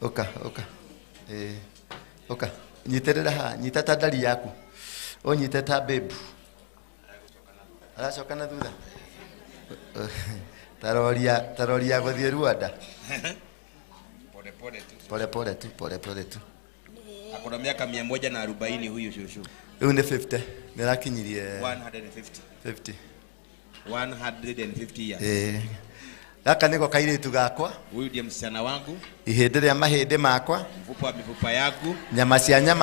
Oka. Oka. Nyiterera ha, nyitata ndari yaku. O nyitata babe. Aracoka na thutha. Taroria guthie Rwanda. Pole tu. Akona miaka 140 huyu shushu. Riu ni 50. Nirakinyirie 150. 50. 150 years. Gaka niko kairitu gakwa. Huyu ndiye msichana wangu. Ihinde ria mahinde makwa. Mfupa wa mifupa yangu. Nyama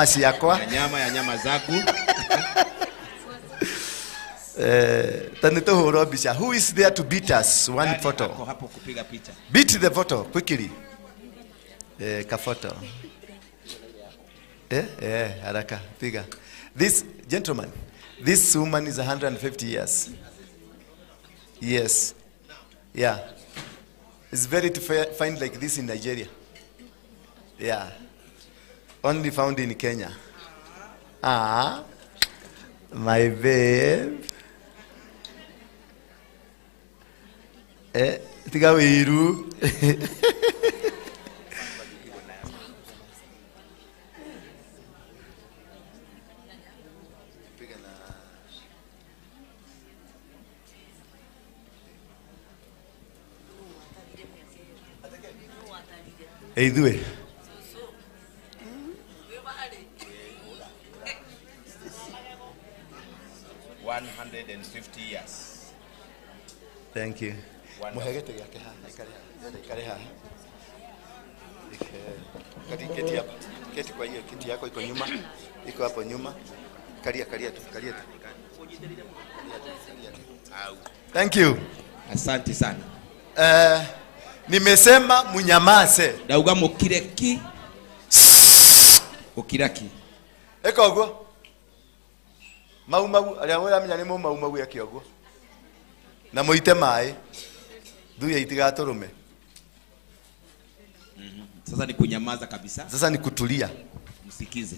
ciakwa. Nyama ya nyama zangu. Tanito horo bicha. Who is there to beat us? One photo. Hapo kupiga picha. Beat the photo quickly. Ka photo. Haraka piga. This gentleman, this woman is 150 years. Yes. Yeah. It's very to find like this in Nigeria. Yeah. Only found in Kenya. My babe. Tiga wiru. Hey, do it. Years. Thank you. Keti kwa hiyo kiti yako iko nyuma. Iko hapo nyuma. Kalia tu. Thank you. Asante sana. Nimesema munyamaze. Dauga mukireki. Ukiraki. Eka ogwo. Mau aria wera minya ni mau yake ogwo. Na muite mai. Thuya itigaturume. Sasa ni kunyamaza kabisa. Sasa ni kutulia. Msikize.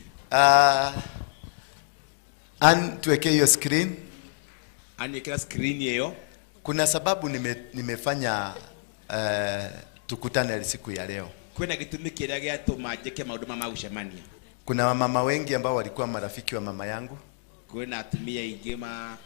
Tuweke hiyo screen. Aniwekea screen hiyo. Kuna sababu nimefanya tukutane siku ya leo. Kwena gitumi kiria giatuma njike maundu ma gucemania. Kuna mama wengi ambao walikuwa marafiki wa mama yangu. Kwena atumia ingima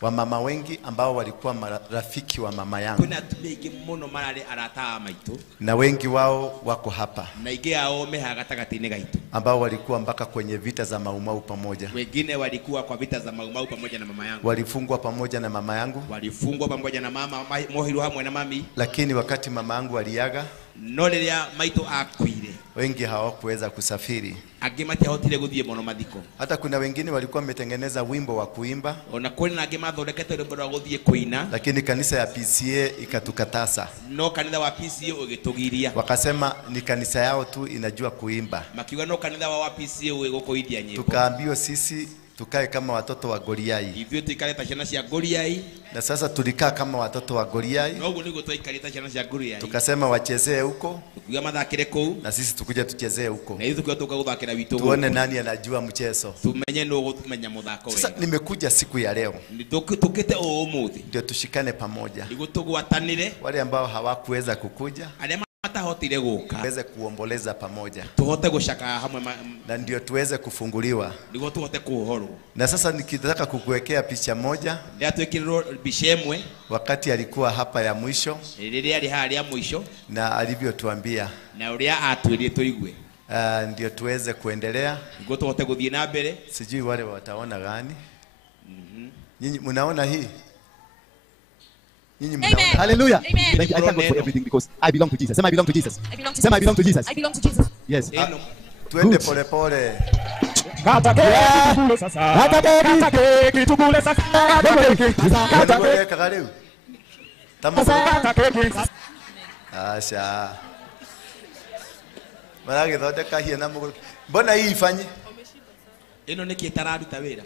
wa mama wengi ambao walikuwa marafiki wa mama yangu. Kuna atumia ingi muno marari arata maitu. Na wengi wao wako hapa. Na ingi ao meha gatagati-ini gaitu. Ambao walikuwa mpaka kwenye vita za Maumau pamoja. Wengine walikuwa kwa vita za Maumau pamoja na mama yangu. Walifungwa pamoja na mama yangu. Walifungwa pamoja na mama Mohiru hamwe na mami. Lakini wakati mama yangu aliaga, no riria maitu akuire, wengi hawakuweza kusafiri. Angi matihotire guthie mono mathiko. Hata kuna wengine walikuwa wametengeneza wimbo wa kuimba. Ona kwina angi mathondekete wimbo wa guthie kuina. Lakini kanisa ya PCA ikatukatasa. No kanitha wa PCA ugitugiria. Wakasema ni kanisa yao tu inajua kuimba. Makiuga no kanitha wa PCA ugukoithia nyimbo. Tukaambiwa sisi tukae kama watoto wa Goliai. Hivyo tukaleta shana cia Goliai. Na sasa tulikaa kama watoto wa Goliai. No guo niguo tuikarita shana cia Goliai. Tukasema wachezee huko. Tukiuga mathakire kuu. Na sisi tukuje tuchezee huko. Na hizo tukiuga guthakira witu. Tuone nani anajua mchezo. Tumenye no gutumenya muthako we. Sasa nimekuja siku ya leo. Tukite umuthi. Ndio tushikane pamoja. Niguo tugwatanire. Wale ambao hawakuweza kukuja. Matahotire guka. Tuweze kuomboleza pamoja. Tuhote gushaka hamwe na ndio tuweze kufunguliwa. Niguo tuhote kuhorwo. Na sasa nikitaka kukuwekea picha moja. Ndio twekirwo bishemwe. Wakati alikuwa hapa ya mwisho. Rĩrĩa ari hali ya mwisho. Na alivyotuambia. Na uria atwĩrire tuigue. Ndio tuweze kuendelea. Niguo tuhote guthie na mbere. Sijui wale wataona gani. Nyinyi mnaona hii? Hallelujah. Amen. Thank you. I thank God for everything because I belong to Jesus. Say I belong to Jesus. I belong to Say I belong to Jesus. I belong to Jesus. Yes. Tuende pole pole. Asha. Marage thondeka hiena muguru. Mbona hii ifanye? Ino niki itararuta wira.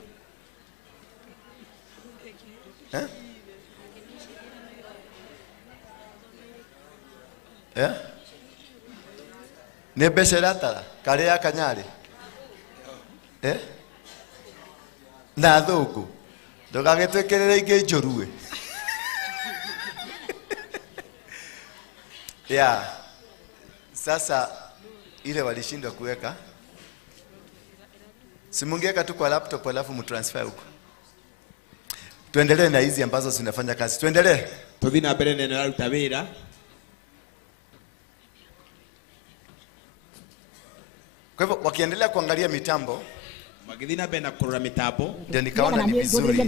Ne besheratara kare ya kanyari na thugu ndugagitwekerere ingi njurue sasa ile walishindwa kuweka. Simungeka tu kwa laptop alafu mtransfer huko. Tuendelee na hizi ambazo zinafanya kazi. Tuendelee. Tuthina mbere nene la rutabira. Kwa hivyo wakiendelea kuangalia mitambo, magithina bena kurura mitambo, ndio nikaona ni vizuri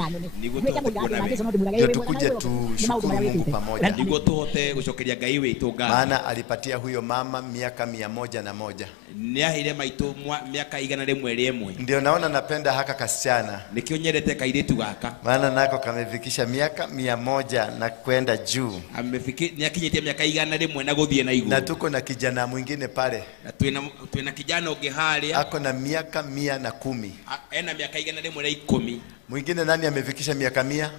ndio tukuje tushukuru Mungu pamoja. Niguo tuhote gucokeria Ngai witu ngatho. Maana alipatia huyo mama miaka 101. Ni ahire maitu miaka 101. Ndio naona napenda haka kasichana. Nikio nyerete kairitu gaka. Maana nako kamefikisha miaka 100 na kwenda juu. Ni akinyitie miaka 101 na guthie na iguru. Na tuko na kijana mwingine pale. Na twina kijana ungi haria. Ako na miaka 110. Ena miaka 110. Mwingine nani amefikisha miaka 100?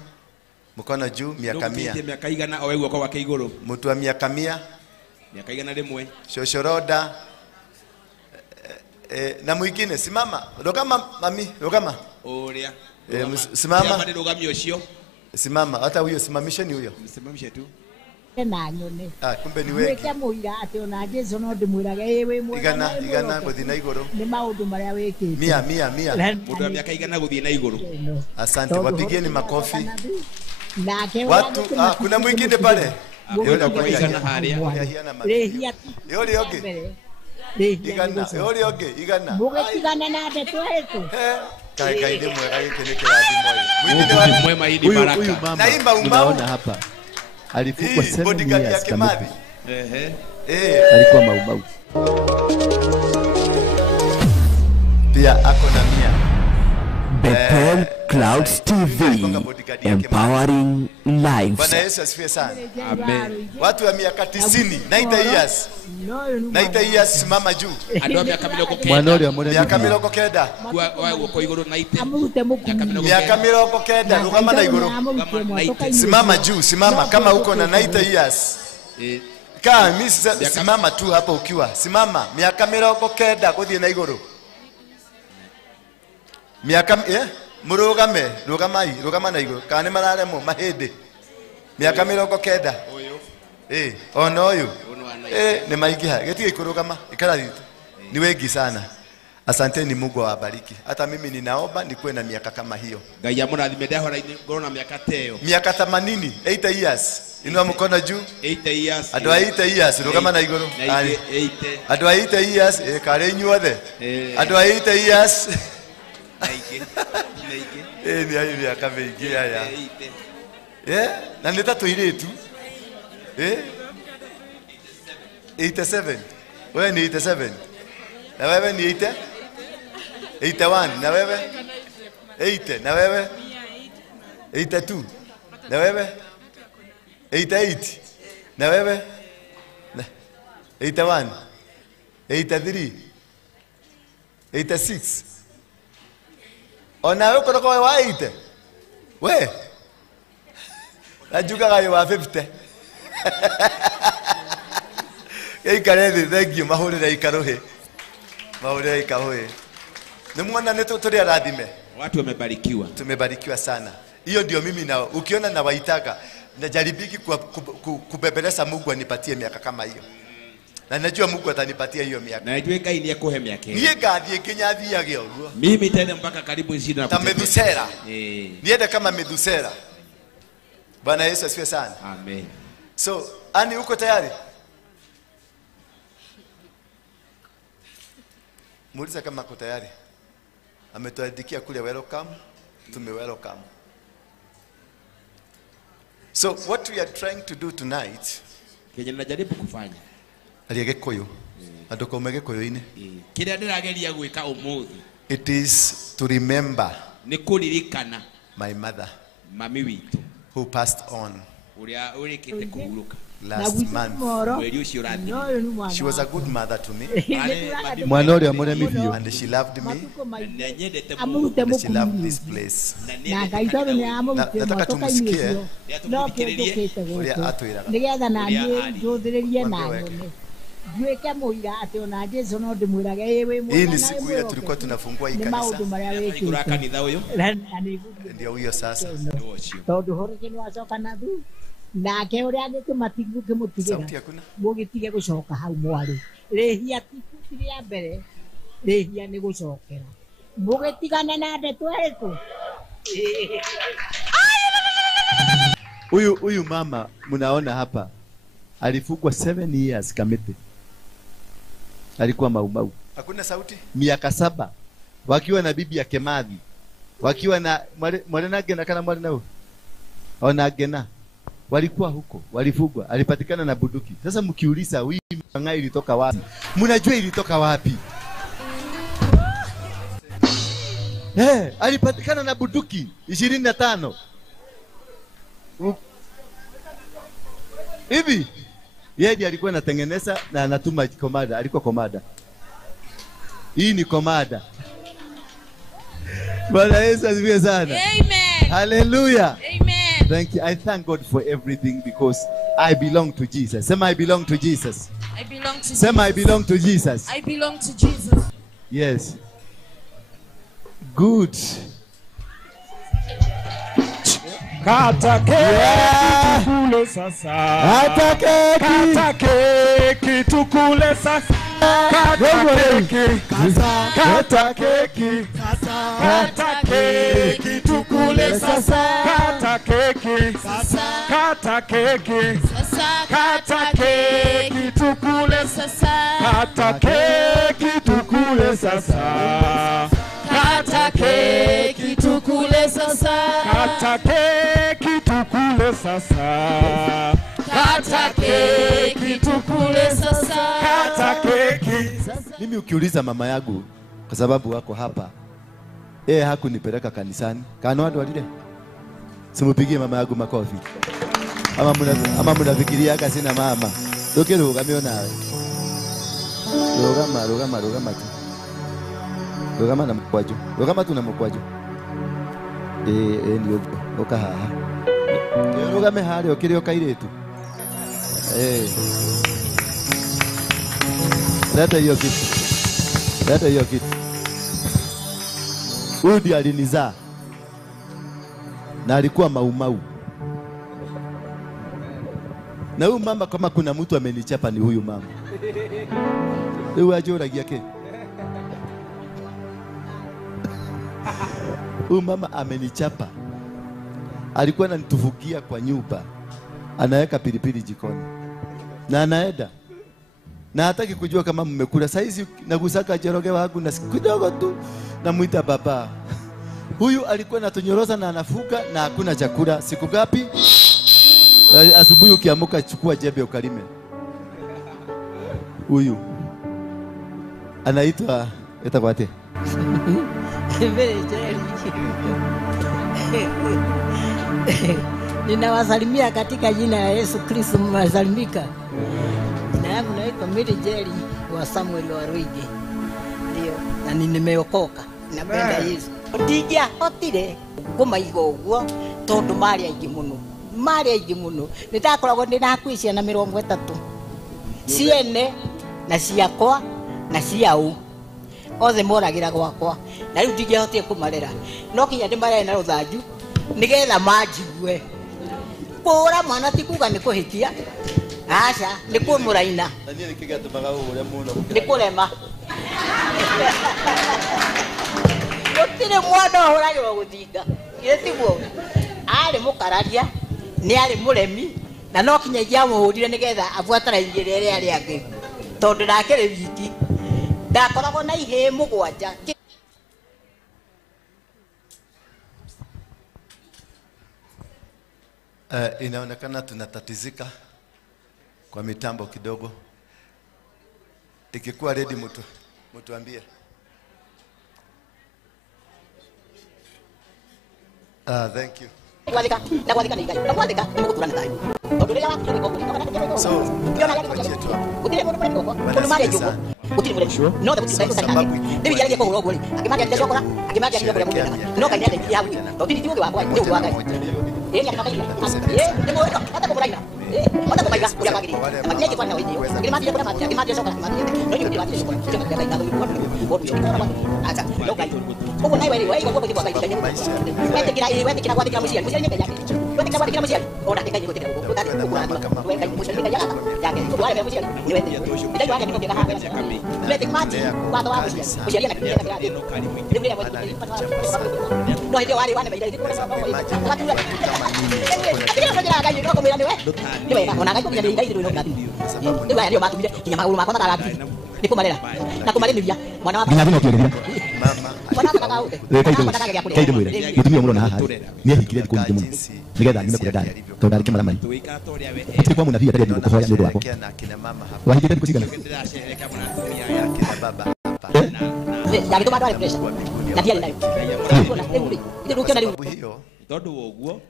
Mkono juu, miaka 100. Miaka 100 owe guko wake iguru. Mtu wa miaka 100? Miaka 101. Shoshoroda. Na mwingine simama. Rogama mami, rogama. Oria. Simama. Hadi rogami ocio. Simama, hata huyo simamishe ni huyo. Msimamishe tu. Na nyone. Kumbe ni wewe. Weka muira ati ona Jesu no ndimwiraga ewe mwe. Igana guthi na iguru. Ni maundu maria wekite. 100. Mundu wa miaka 100 guthie na iguru. Asante, wapigieni makofi. Nake Watu kuna mwingine pale. Yule kwa igana haria. Yule yoge. Igana, yule yoge, igana. Mugetigana na ndeto yetu. Kai ni mwega gikene kiradi moyo. Mwingine wa mwema hii ni baraka. Huyu mama unaona hapa. Alifukwa 7 years kamili. Alikuwa maumau. Pia ako na 100. Bethel Clouds TV, empowering lives. Bwana Yesu asifiwe sana. Amen. Watu wa miaka 90, 90 years. 90 years simama juu. Andwa miaka miloko kenda. Mwanori amone Miaka miloko kenda. Kwa uko iguru 90. Miaka miloko kenda, rugama na iguru. Simama juu, simama kama uko na 90 years. Kaa mimi simama tu hapa ukiwa. Simama, miaka miloko kenda guthie na iguru. Miaka murugame, rugama na iguru. Kana mararemo mahinde. Miaka miloko kenda. Ono uyu. Ni maigiha. Getige ikurugama, ikara thitu. Ni wengi sana. Asanteni, Mungu awabariki. Hata mimi ninaomba nikuwe na miaka kama hiyo. Ngai amurathime ndahora ngorona miaka teo. Miaka 80, 80 years. Inua mkono juu. 80 years. Andũ a 80 years rugama na igũrũ. 80. Andũ a 80 years kare inyuothe. Andũ a 80 years. Ni ayo miaka mĩingĩ aya. Na nĩ ta tũirĩtu. 87. Wewe ni 87. Na wewe ni 80? 81. Na wewe? 80. Na wewe? 82. Na wewe? 88. Na wewe? 81. 83. 86. Ona wewe uko kwa wa 80. We. Najuga gayo wa 50. Ikarethi thank you mahurire ikaruhe. Mahurire ikaruhe. Nimuona neto tuli arathime. Watu wamebarikiwa. Tumebarikiwa sana. Hiyo ndio mimi na ukiona na waitaga najaribiki kubebeleza Mungu anipatie miaka kama hiyo. Na najua Mungu atanipatia hiyo miaka. Na najua Ngai ni akuhe miaka hiyo. Niye gathie kinyathia uguo. Mimi tena mpaka karibu 20 na Methusela. Niende kama Methusela. Bwana Yesu asifiwe sana. Amen. So, ani uko tayari? Muuliza kama uko tayari. Ametuandikia kule welcome, welcome. So what we are trying to do tonight, kenye najaribu kufanya aliyegekuyu andoko umegekuyu-ini, kile ndirageria gwika umuthi, it is to remember ni kuririkana my mother mami witu who passed on uria urikite kuhuruka last month. She was a good mother to me. Mwanori amone mithio. And she loved me. Nyendete And she loved this place. Nataka tumsikie uria atwiraga. Nigetha na niĩ njũthĩrĩrie na nyone. Nduĩke mũira atĩ ona Jesu no ndĩmwĩraga wĩ mwega. Hii ni siku ile tulikuwa tunafungua hii kanisa. Maũndũ marĩa wĩkĩte. Kanitha uyu ndio huyo sasa. Tondũ horo kĩnĩ wacoka na thu. nake uria ngikimatigu kimutigira Sauti hakuna. mugitige gucoka hau mwari rehia tikutire ya mbere rehia ni gucokera mugitigana na ndeto eriku Huyu mama mnaona hapa alifugwa 7 years Kamete. Alikuwa maumau. Hakuna sauti. Miaka 7 wakiwa na bibi ya Kemadhi. Wakiwa na Mwarenagena kana Mwarenau. Onagena. Walikuwa huko, walifugwa, alipatikana na bunduki. Sasa mkiuliza huyu mang'aa ilitoka wapi? Mnajua ilitoka wapi? Alipatikana na bunduki 25. Hivi yeye alikuwa anatengeneza na anatuma komada, alikuwa komada. Hii ni komada. Bwana Yesu asifiwe sana. Amen. Hallelujah. Amen. Thank you. I thank God for everything because I belong to Jesus. Sema I belong to Jesus. I belong to Sema I Jesus. belong to Jesus. I belong to Jesus. Yes. Good. Kata keki tukule sasa. Kata keki. Kata keki tukule sasa. Kata keki. Kata keki. Kata keki tukule sasa. Kata keki. Kata keki. Kata keki tukule sasa. Kata keki tukule sasa. Kata keki tukule sasa. Kata keki tukule sasa. Kata keki tukule sasa. Kata keki. Mimi ukiuliza mama yangu kwa sababu wako hapa. Hakunipeleka kanisani. Kana watu walile. Simupigie mama yangu makofi. Ama mnafikiria sina mama. Dokero kamiona nawe. Rogama tu. Rogama na mkwaju. Rogama tu na mkwaju. Ni oka haha. Rogame hali okiri okairetu. Leta hiyo kitu. Leta hiyo kitu. Udi alinizaa. Na alikuwa maumau. Na huyu mama kama kuna mtu amenichapa ni huyu mama. Huyu ajoragia ke. Huyu mama amenichapa. Alikuwa ananitufukia kwa nyumba. Anaweka pilipili jikoni. Na anaenda. Na hataki kujua kama mmekula. Saizi nagusaka jeroge wangu na kidogo tu namuita baba. Huyu alikuwa anatunyoroza na anafuga na hakuna chakula. Siku ngapi? Asubuhi ukiamuka chukua jembe ukalime. Huyu anaitwa etakwate. Ninawasalimia katika jina la Yesu Kristo, mwasalimika. Jina yangu naitwa Mary Jerry wa Samuel wa Ruige. Ndio, na nimeokoka. Napenda Yesu. Ndigia hotire kumaigo uguo tondu mari aingi muno. Mari aingi muno. Nitakoragwo ndina kwisia na 30. Ciene na ciakwa na ciau. Othe moragira gwakwa. Na riu ndingĩhotire kumarera. No kinya ndimarere na ruthanju nigetha manjigue. Kura mwana ti kuga ni kuhitia. Aca ni kumuraina. Na niĩ nĩkĩgĩatũmaga ũrĩa mũno Ni kurema. Gutire mwana ũhũragĩrwo gũthinga. Githĩ tiguo? Arĩ mũkararia, nĩ arĩ mũremi, na no kinya ingĩamũhũrire nĩgetha abuatara injĩra ĩrĩa arĩ angĩ. Tondũ ndakĩrĩ wiki. Ndakoragwo na ihĩ 7. Inaonekana tunatatizika kwa mitambo kidogo. Ikikuwa ready mtu ambie. Thank you. kaide mwire mutumia muno na haha ni ahikire thiku nyingi muno nigetha nyume kuria ndani tondu ndarike maramani tiri kwa munabii atari ndio kuhoya ndio wako wahikire thiku cigana hiyo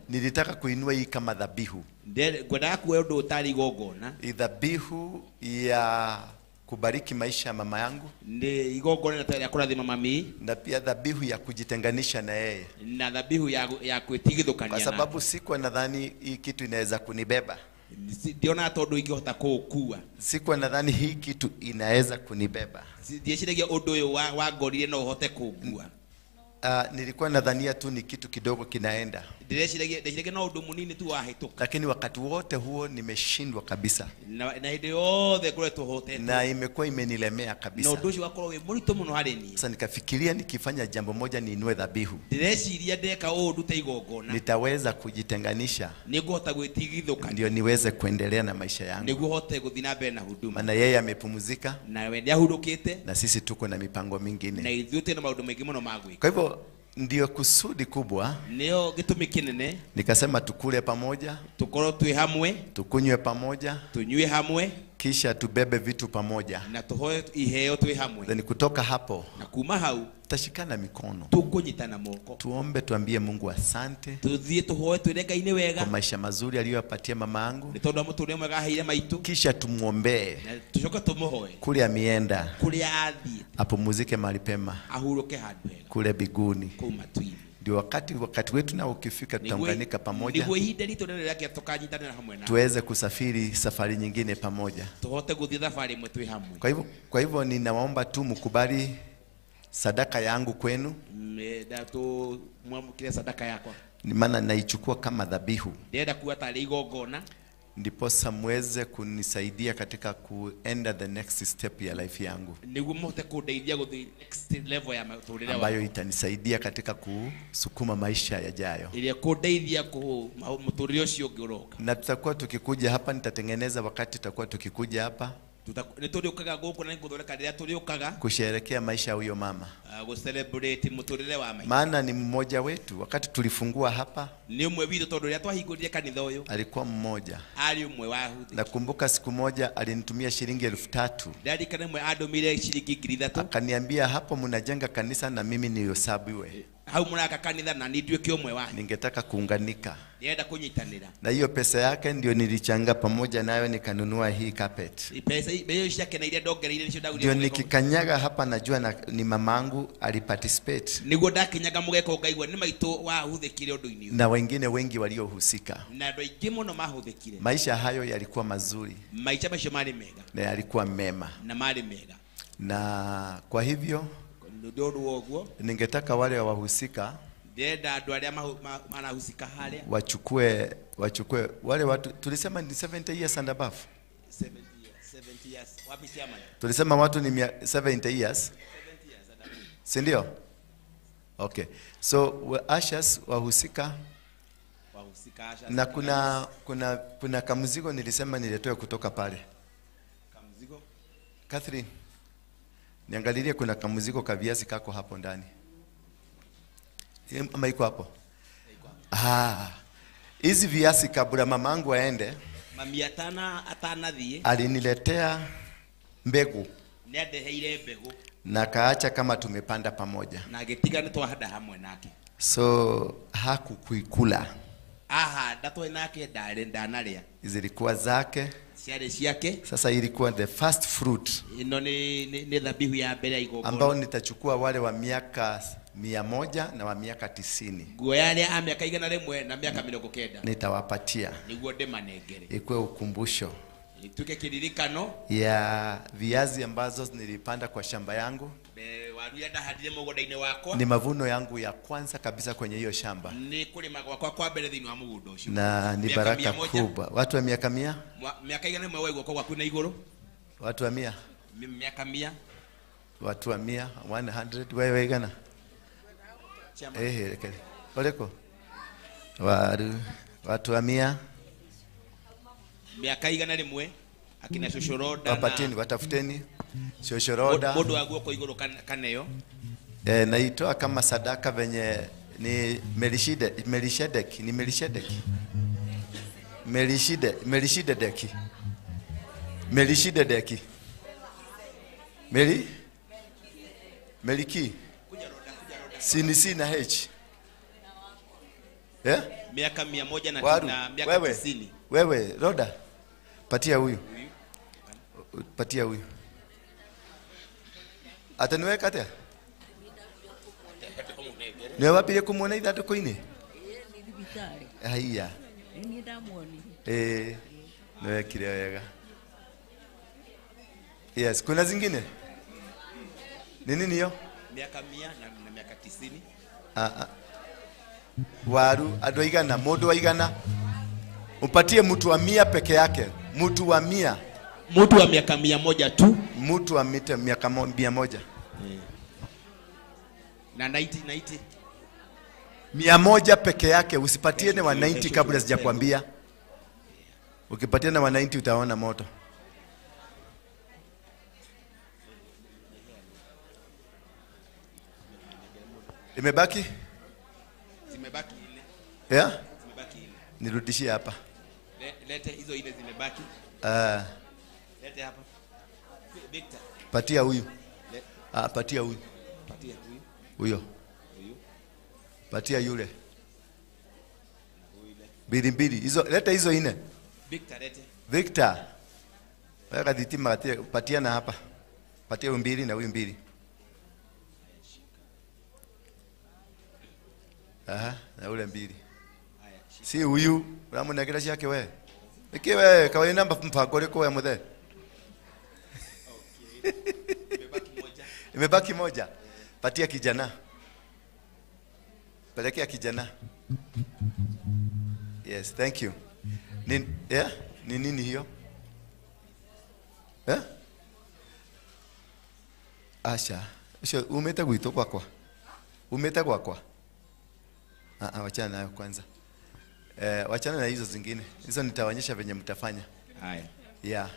nilitaka kuinua hii kama dhabihu. Dhabihu ya kubariki maisha ya mama yangu na pia dhabihu ya kujitenganisha na yeye, kwa sababu sikuwa nadhani hii kitu inaweza kunibeba. Sikuwa nadhani hii kitu inaweza kunibeba. Nilikuwa nadhania tu ni kitu kidogo kinaenda, lakini wakati wote huo nimeshindwa kabisa na imekuwa imenilemea kabisa. Sasa nikafikiria nikifanya jambo moja, niinue dhabihu, nitaweza kujitenganisha ndio niweze kuendelea na maisha yangu, maana yeye amepumzika na sisi tuko na mipango mingine. Kwa hivyo ndio kusudi kubwa, nikasema tukule pamoja, tukunywe pamoja, kisha tubebe vitu pamoja, then kutoka hapo tashikana mikono, tuombe, tuambie Mungu asante kwa maisha mazuri aliyopatia mama yangu, kisha tumuombee kule ameenda apumzike mahali pema kule biguni. Ndio wakati wetu na ukifika tutaunganika pamoja, tuweze kusafiri safari nyingine pamoja. Kwa hivyo ninawaomba tu mkubali sadaka yangu kwenu, ni maana naichukua kama dhabihu, ndipo muweze kunisaidia katika kuenda the next step ya life yangu, ambayo itanisaidia katika kusukuma maisha yajayo. Na tutakuwa tukikuja hapa, nitatengeneza wakati tutakuwa tukikuja hapa kusherehekea maisha ya huyo mama, maana ni mmoja wetu. Wakati tulifungua hapa alikuwa mmoja. Nakumbuka siku moja alinitumia shilingi 3,000, akaniambia hapo mnajenga kanisa na mimi niyosabiwe, ningetaka kuunganika. Na hiyo pesa yake ndio nilichanga pamoja nayo nikanunua hii carpet. Ndio nikikanyaga hapa najua ni mamangu aliparticipate, na wengine wengi waliohusika. Maisha hayo yalikuwa mazuri na yalikuwa mema, na kwa hivyo ningetaka wale wahusika wachukue wale watu. Tulisema ni 70 years and above. 70 years. Wapi chama? Tulisema watu ni 70 years. Si ndio? Okay. So ushers wahusika na kuna kamzigo nilisema niletoe kutoka pale. Kamzigo? Catherine, niangalilie kuna kamzigo ka viazi kako hapo ndani. Ama iko hapo? Hizi viazi kabla mamangu aende, aliniletea mbegu na kaacha kama tumepanda pamoja, so hakukuikula. Zilikuwa zake. Sasa ilikuwa the first fruit ambao nitachukua wale wa miaka 100 na wa miaka 90, nitawapatia ikuwe ukumbusho ya viazi ambazo nilipanda kwa shamba yangu waru ya ndahadire mugonda-ini wakwa ni mavuno yangu ya kwanza kabisa kwenye hiyo shamba, ni kulima gwakwa kwa mbere thiini wa mugunda ucio na ni baraka kubwa. Watu wa miaka 100, miaka igana mwe waigwo kwa gwaku na iguru, watu wa 100, miaka 100, watu wa 100, 100. Wewe igana rekele oleko waru, watu wa 100, miaka igana rimwe akina shoshoroda wapateni, watafuteni shoshoroda bodo wa guoko iguru kaneyo naitoa kama sadaka venye ni Melishideki Meliki si na H miaka 100 na miaka 90. Wewe Roda, patia huyu ataniweka ate ni wapi kumuona idatu koini haya niwe kile wega. Yes, kuna zingine nini hiyo miaka 100 na miaka 90. Waru adoigana modo waigana, upatie mtu wa 100 peke yake, mtu wa 100, mtu wa miaka 100 tu, mtu wa miaka 100 na 90 100 peke yake. Usipatie na wa 90 kabla sijakwambia. Ukipatia na wa 90 utaona moto. Zimebaki ile. Zimebaki ile. Nirudishie hapa. Lete hizo ile zimebaki. Lete hapa. Victor. Patia huyu. Patia huyu. Patia huyo. Patia yule. Mbili. Hizo leta hizo 4. Victor lete. Victor. Weka ditima patia na hapa. Patia huyu 2 na huyu 2. Na ule 2. Si huyu, unamuona kila shake wewe. Ikiwe kawaida namba mpako liko ya mudhe. Imebaki moja. Patia kijana. Pelekea kijana. Yes, thank you. Ni nini hiyo? Asha. Sio umeta guito kwakwa. Umeta kwakwa. Wachana nayo kwanza. Wachana na hizo zingine. Hizo nitawaonyesha venye mtafanya. Haya. Yeah.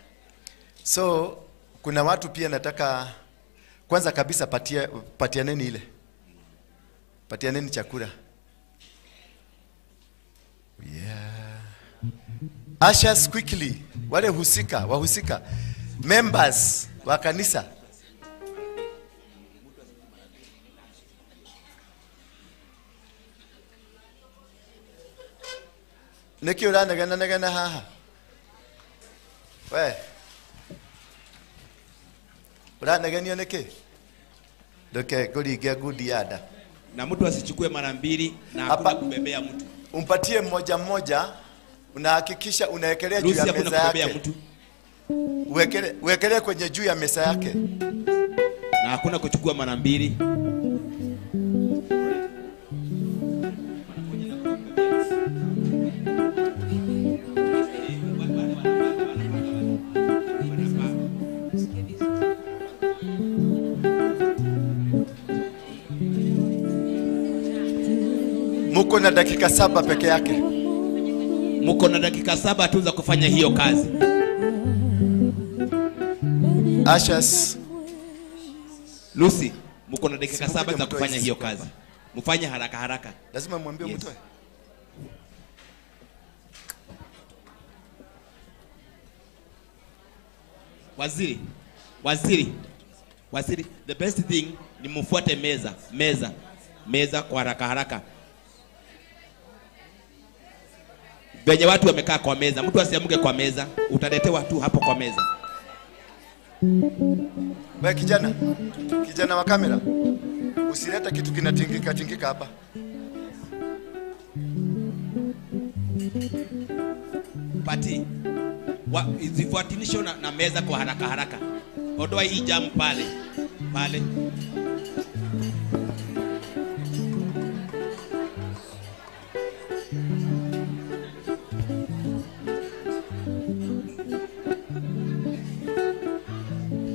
So kuna watu pia nataka kwanza kabisa patia neni ile. Patia neni chakula. Yeah. Ushers quickly. Wale wahusika. Members wa kanisa. Neki uranagana haha. We. Uranagania neki? Doke kuligia gudiada. Na mtu asichukue mara 2 na hakuna kubebea mtu. Umpatie mmoja, unahakikisha unaekelea juu ya meza yake. Uwekelee kwenye juu ya meza yake. Na hakuna kuchukua mara 2. Muko na dakika 7 peke yake. Muko na dakika 7 tu za kufanya hiyo kazi. Ushers. Lucy, muko na dakika 7 za kufanya hiyo kazi. Mfanye haraka. Lazima mwambie mtoe. Waziri, the best thing ni mfuate meza kwa haraka. Venye watu wamekaa kwa meza, mtu asiamuke kwa meza, utaletewa tu hapo kwa meza. Wewe kijana wa kamera, usileta kitu kinatingika hapa. Pati, zifuatinisho na meza kwa haraka. Ondoa hii jam pale.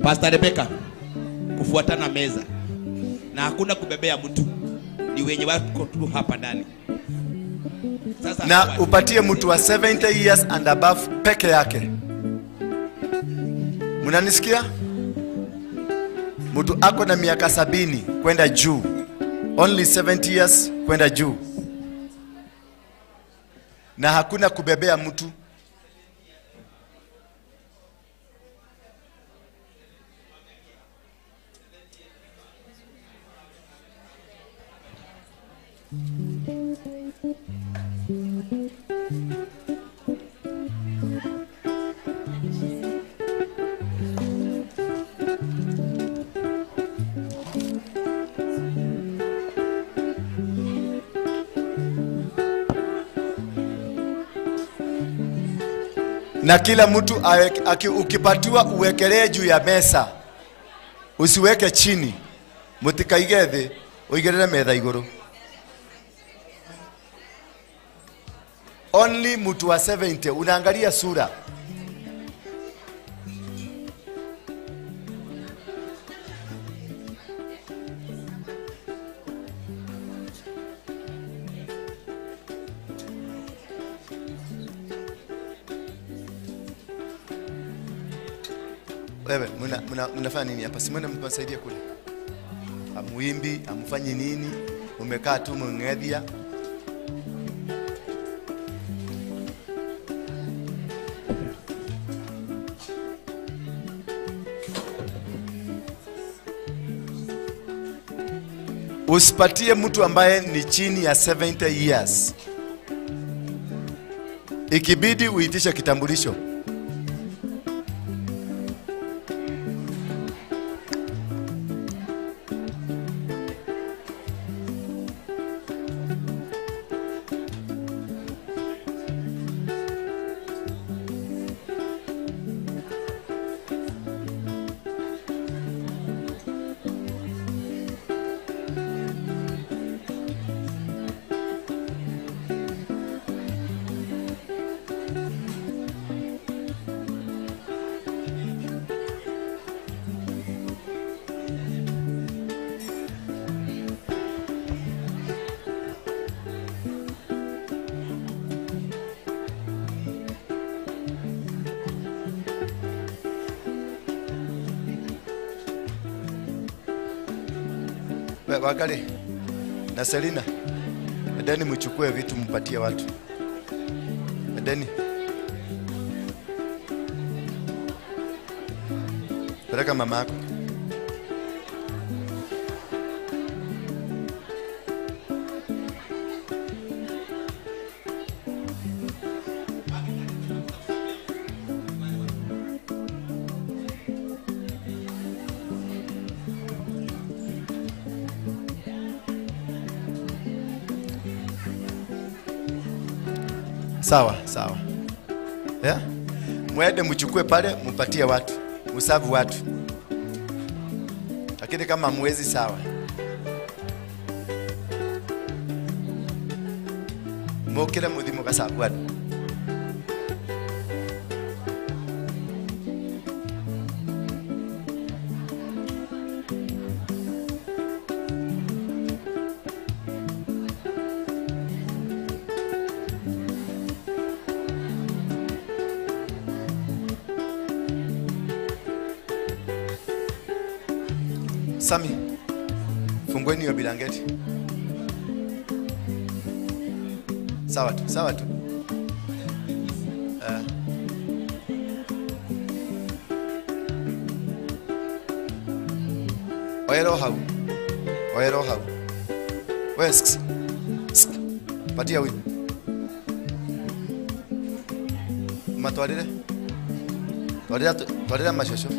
Pastor Rebecca, kufuatana meza na hakuna kubebea mtu, ni wenye watu tu hapa ndani. Sasa Na upatie mtu wa 70 years and above peke yake. Mnanisikia? Mtu ako na miaka 70 kwenda juu. Only 70 years kwenda juu. Na hakuna kubebea mtu. Na kila mtu ukipatiwa uwekelee juu ya mesa. Usiweke chini. Mutikaige thĩ, uigirire metha iguru. Only mtu wa 70 unaangalia sura. Wewe mnafanya nini hapa? Si mwende msaidie kule. Amuimbi, amfanyi nini? Umekaa tu mngedhia. Usipatie mtu ambaye ni chini ya 70 years. Ikibidi uitishe kitambulisho. Wakale na Selina, endeni mchukue vitu mpatie watu. Endeni. Peleka mama yako. Sawa, sawa. Yeah? Mwende mchukue pale, mpatie watu. Usavu watu. Lakini kama mwezi sawa. Mokira mudhimo kasabu watu. Sami, fungueni hiyo bilangeti. Sawa tu, sawa tu. Oero hau. Oero hau. Wesks. Patia huyu. Matwarire. Twarira mashosho.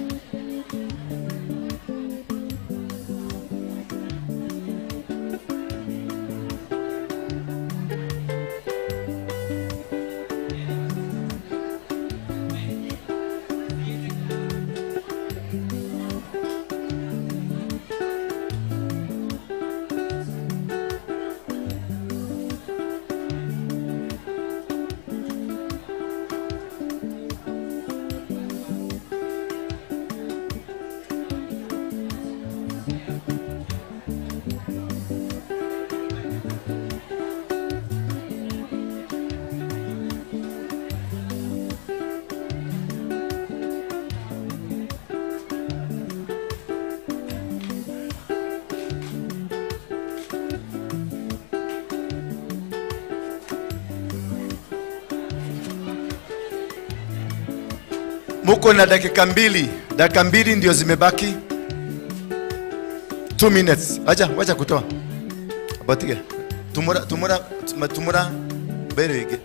Muko na dakika mbili ndio zimebaki. 2 minutes. Wacha kutoa. Abatige. Tumura berege.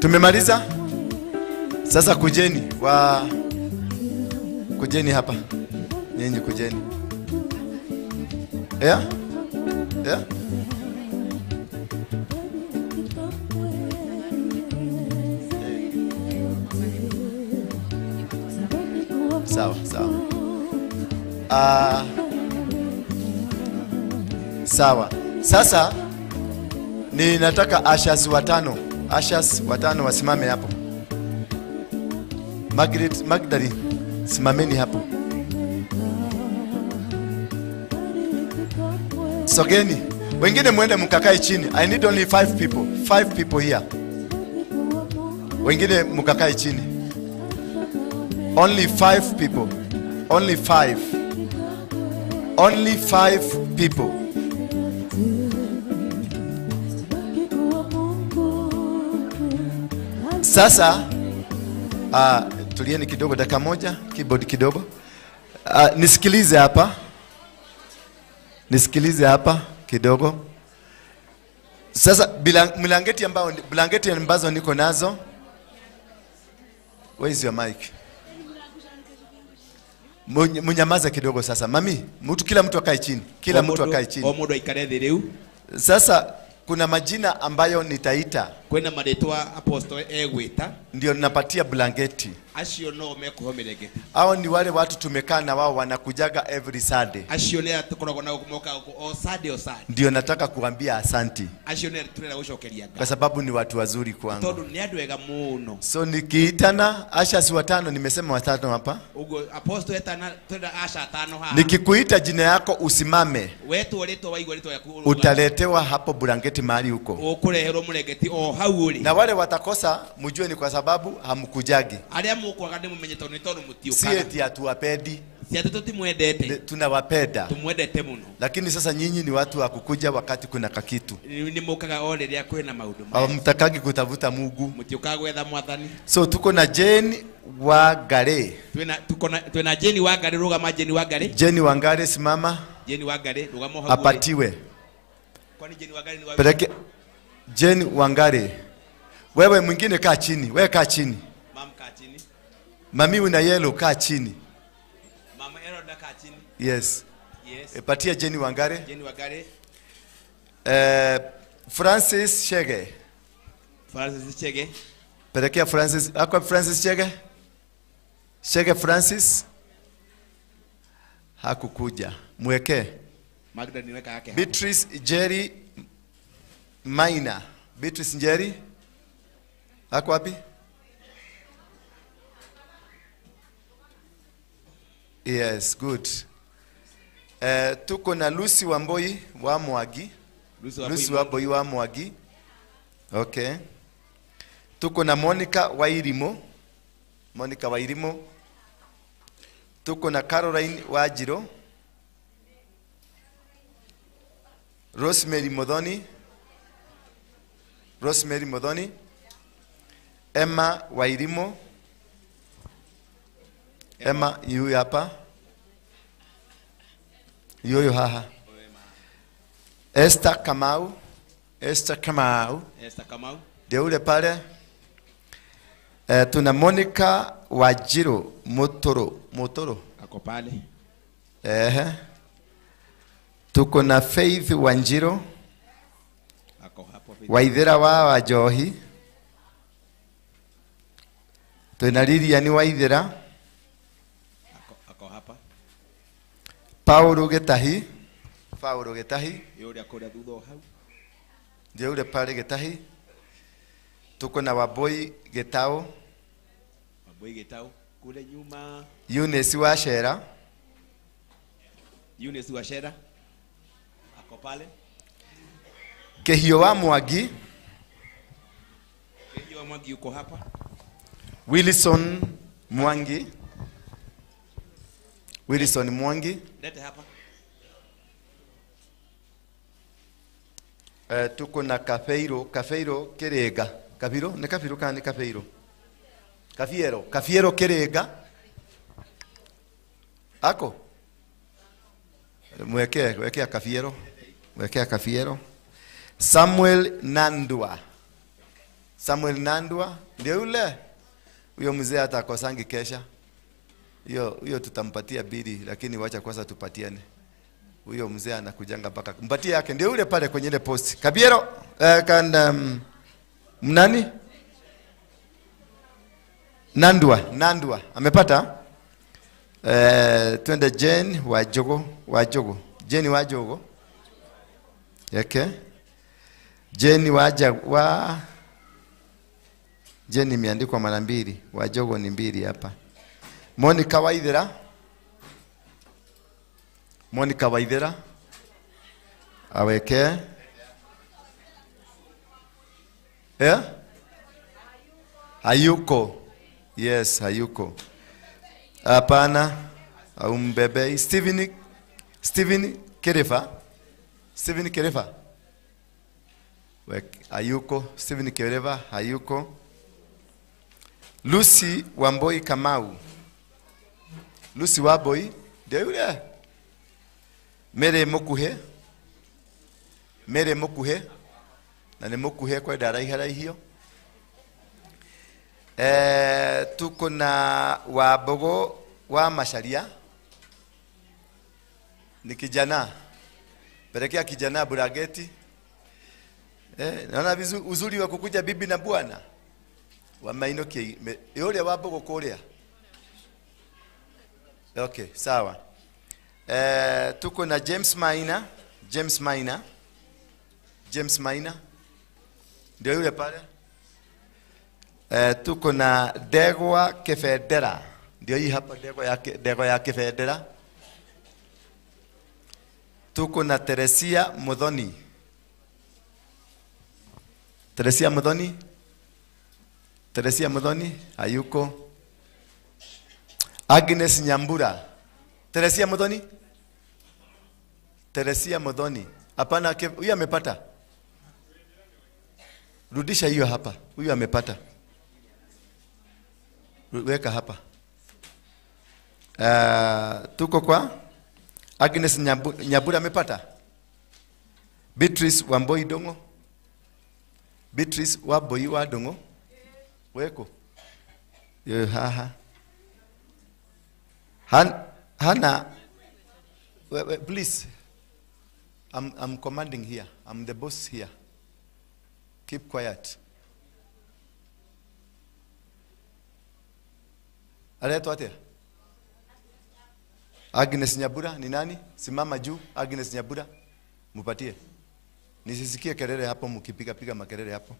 Tumemaliza? Sasa kujeni hapa. Nyinyi kujeni. Yeah? Sawa. Sawa. Sasa ninataka ushers watano wasimame hapo. Magdalene, simameni hapo. Sogeni. Wengine mwende mkakae chini. I need only 5 people. 5 people here. Wengine mkakae chini. Only 5 people. Only 5. Only 5 people. Sasa tulieni kidogo, dakika moja, keyboard kidogo. Nisikilize hapa kidogo. Sasa blanketi ambazo niko nazo. Where is your mic? Munyamaza kidogo sasa. Mami, kila mtu akae chini. Sasa kuna majina ambayo nitaita. Kwenda maletwa apostle egwita. Ndio ninapatia blanketi. Ashio no mekuhomerege. Hao ni wale watu tumekaa na wao wanakujaga every Sunday. Ashio lea tuko na kumoka o Sunday. Ndio nataka kuambia asanti. Ashio lea tunela ushokeliaga. Kwa sababu ni watu wazuri kwangu. Todo ni adwega muno. So nikiitana asha si watano, nimesema watano hapa. Ugo apostle etana twenda asha 5 hapa. Nikikuita jina yako usimame. Wetu waleto waigo waleto ya utaletewa hapo blanketi mahali huko. Okurehero muregeti o hauli. Na wale watakosa mjue ni kwa sababu hamkujagi. Si eti hatuwapedi. Tunawapenda. Lakini sasa nyinyi ni watu wa kukuja wakati kuna kakitu. Mtakagi kutafuta Mungu. So tuko na Jane Wangare. Tuko na Jane Wangare, rugama Jane Wangare. Jane Wangare simama. Jane Wangare, rugama hapo. Apatiwe. Kwani Jane Wangare ni wapi? Peleke Jane Wangare. Wewe mwingine kaa chini. Wewe kaa chini. Mama kaa chini. Mami una yellow kaa chini. Mama yellow da kaa chini. Yes. Patia Jane Wangare. Jane Wangare. Francis Chege. Francis Chege. Pelekea Francis. Akwa Francis Chege. Chege Francis. Hakukuja. Mweke. Magda niweka yake. Beatrice Jerry Maina. Beatrice Jerry. Hako wapi? Yes, good. Tuko na Lucy Wamboi wa Mwagi. Lucy Wamboi wa Mwagi. Okay. Tuko na Monica Wairimo. Monica Wairimo. Tuko na Caroline Wajiro. Rosemary Modoni. Rosemary Modoni. Emma Wairimo. Emma, yu hapa. Yu haha. Esther Kamau. Esther Kamau. Esther Kamau. Ndio ule pale. Tuna Monica Wajiro Motoro. Ako pale. Tuko na Faith Wanjiro. Ako hapo. Waithera wa Wajohi. Tuna Lilian Waithera. Ako hapa. Paulo Getahi. Yule akora thutha hau. Ndio ule pale Getahi. Tuko na Waboi Getao. Waboi Getao kule nyuma. Eunice Washera. Eunice Washera. Ako pale. Kehio wa Mwangi. Kehio wa Mwangi yuko hapa. Wilson Mwangi. Wilson Mwangi. Lete hapa. Tuko na Kafeiro Kirega. Kafiro ni Kafiro kana Kafeiro? Kafiero Kirega. Ako. Mwekea Kafiero. Mwekea Kafiero. Samuel Nandwa ndio yule. Huyo mzee atakosangi kesha. Hiyo tutampatia bili, lakini wacha kwanza tupatiane. Huyo mzee anakujanga mpaka mpatie yake, ndio yule pale kwenye ile post. Kabiero mnani? Nandwa amepata. Twende Jane Wajogo. Jane Wajogo. Okay. Jane imeandikwa mara mbili, Wajogo ni mbili hapa. Monica Waithera. Aweke. Hayuko. Yes, hayuko. Hapana. Aumbebe. Steven Kerefa. Hayuko. Steven Kerefa hayuko. Lucy Wamboi Kamau. Lucy Wamboi ndio yule. Mere Mukuhe na ni Mukuhe kwa daraiha hiyo. Tuko na Wabogo wa Masharia. Ni kijana. Pelekea kijana Burageti. Naona uzuri wa kukuja bibi na bwana. Wa Mainoki yule Wabogo Korea. Okay, sawa. Tuko na James Maina. Ndio yule pale. Tuko na Degwa Kefedera. Ndio hii hapa Degwa ya Kefedera. Tuko na Teresia Mudhoni hayuko. Agnes Nyambura. Teresia Mudhoni. Hapana, huyu amepata. Rudisha hiyo hapa. Huyu amepata. Weka hapa. Tuko kwa Agnes Nyambura amepata. Beatrice Wamboi Dongo. Beatrice Wamboi wa Dongo. Weko. Haha. Hannah, please. I'm commanding here. I'm the boss here. Keep quiet. Anaitwa atia? Agnes Nyabura ni nani? Simama juu. Agnes Nyabura. Mupatie. Nisisikie kelele hapo mkipiga makelele hapo.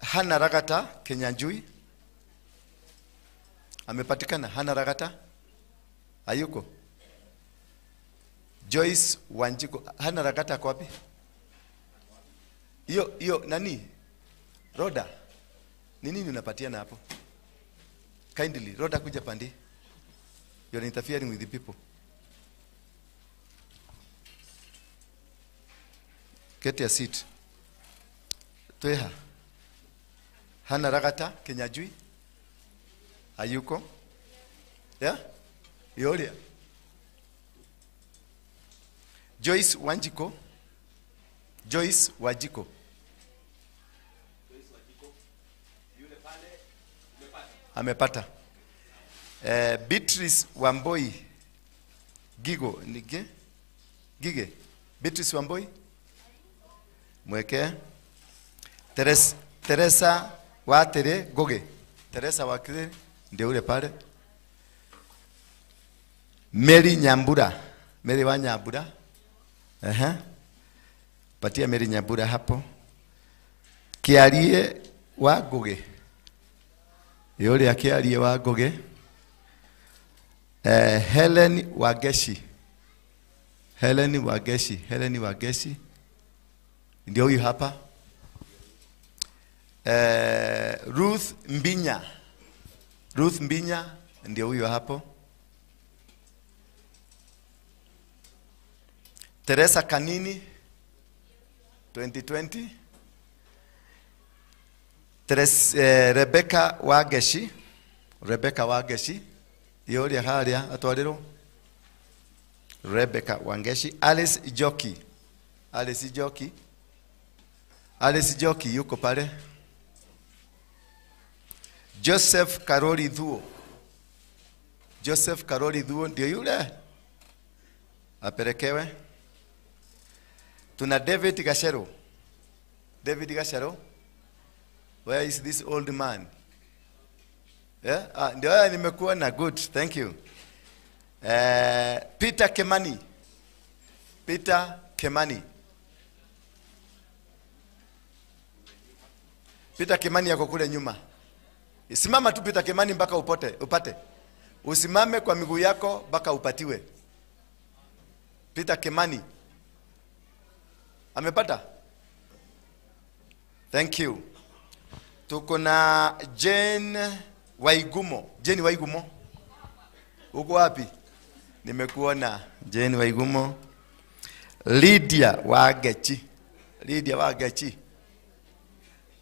Hannah Ragata Kenyanjui. Amepatikana. Hannah Ragata hayuko. Joyce Wanjiko. Hannah Ragata kwa wapi? Hiyo nani? Roda. Nini unapatiana hapo? Kindly Roda kuja pandi. You're interfering with the people. Get your seat. Tweha. Hannah Ragata Kenyajui. Hayuko? Yeah? Yoria. Joyce Wanjiko. Joyce Wajiko. Amepata. Beatrice Wamboi. Gigo. Nige? Gige. Beatrice Wamboi. Mweke. Teresa Watere Goge. Teresa Wakire. Ndio ule pale. Mary Nyambura. Mary wa Nyambura. Patia Mary Nyambura hapo. Kiarie wa Goge. Yule akiarie wa Goge. Helen Wageshi. Helen Wageshi. Helen Wageshi. Ndio huyu hapa. Ruth Mbinya. Ruth Mbinya ndio huyo hapo. Teresa Kanini 2020. Rebecca Wageshi. Rebecca Wageshi. Yori haria atwariro. Rebecca Wangeshi. Alice Joki. Alice Joki. Alice Joki yuko pale. Joseph Karoli Dhuo. Joseph Karoli Dhuo ndio yule. Apelekewe. Tuna David Gashero. David Gashero. Where is this old man? Yeah? Ndio nimekuona. Good. Thank you. Peter Kemani. Peter Kemani. Peter Kemani yako kule nyuma. Simama tu Peter Kemani mpaka upate. Usimame kwa miguu yako mpaka upatiwe. Peter Kemani. Amepata? Thank you. Tuko na Jane Waigumo. Jane Waigumo. Uko wapi? Nimekuona. Jane Waigumo. Lydia Wagechi. Lydia Wagechi.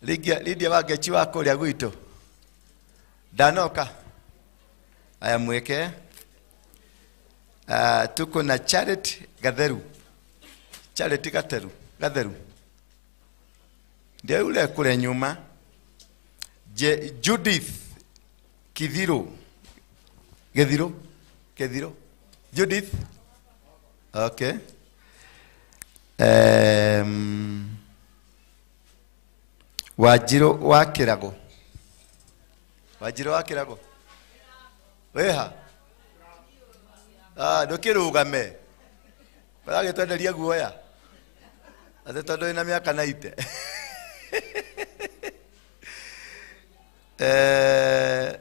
Lydia Wagechi wako lya gwito. Danoka. Aya mweke. Tuko na Charity Gatheru. Charity Gatheru. Ndio yule kule nyuma. Judith Kidhiro. Judith. Okay. Wajiro wa Kirago. Wajiro wa Kirago. Weha. Ndukirugame. Barage twenderia guoya. Ate tondu ina miaka na ite.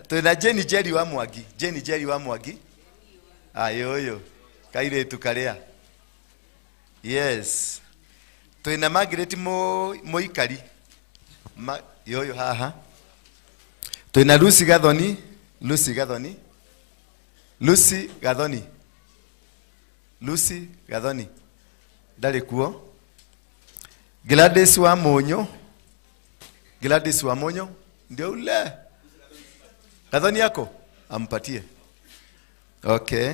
Tuna Jenny Jerry wa Mwangi. Jenny Jerry wa Mwangi. Ayoyo. Kaire tukaria. Yes. Tuna Margaret Moikari. Yoyo haha. Tuna Lucy Gathoni. Lucy Gathoni. Dale kuo. Gladys wa Monyo. Ndio ule. Gathoni yako ampatie. Okay.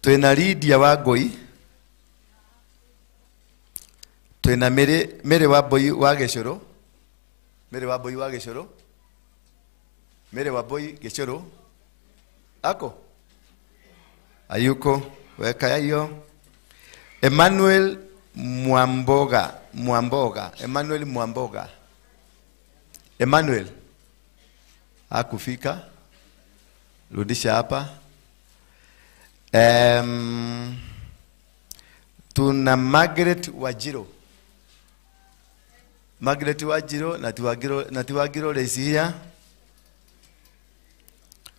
Tuna Lydia Wagoi. Tuna Mere Waboi wa Geshoro. Mere Waboi Geshoro. Ako. Ayuko. Weka hiyo. Emmanuel Mwamboga. Emmanuel. Hakufika. Rudisha hapa. Tuna Margaret Wajiro. Na Tiwagiro Lesia.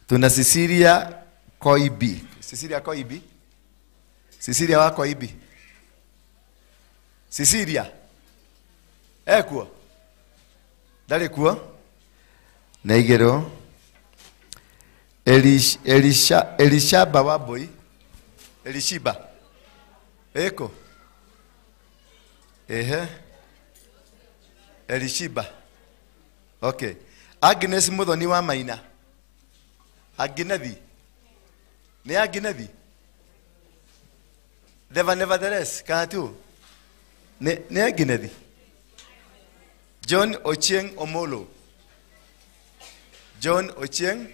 Tuna Cecilia Koibi. Cecilia wa Koibi. Cecilia. Kuo. Dale kuo. Naigero. Elishaba Waboi. Elishiba. Eko. Elishiba. Okay. Agnes Muthoni wa Maina. Aginethi. Ni Aginethi. Nevertheless, kanatu. Ni Aginethi. John Ochieng Omolo. John Ochieng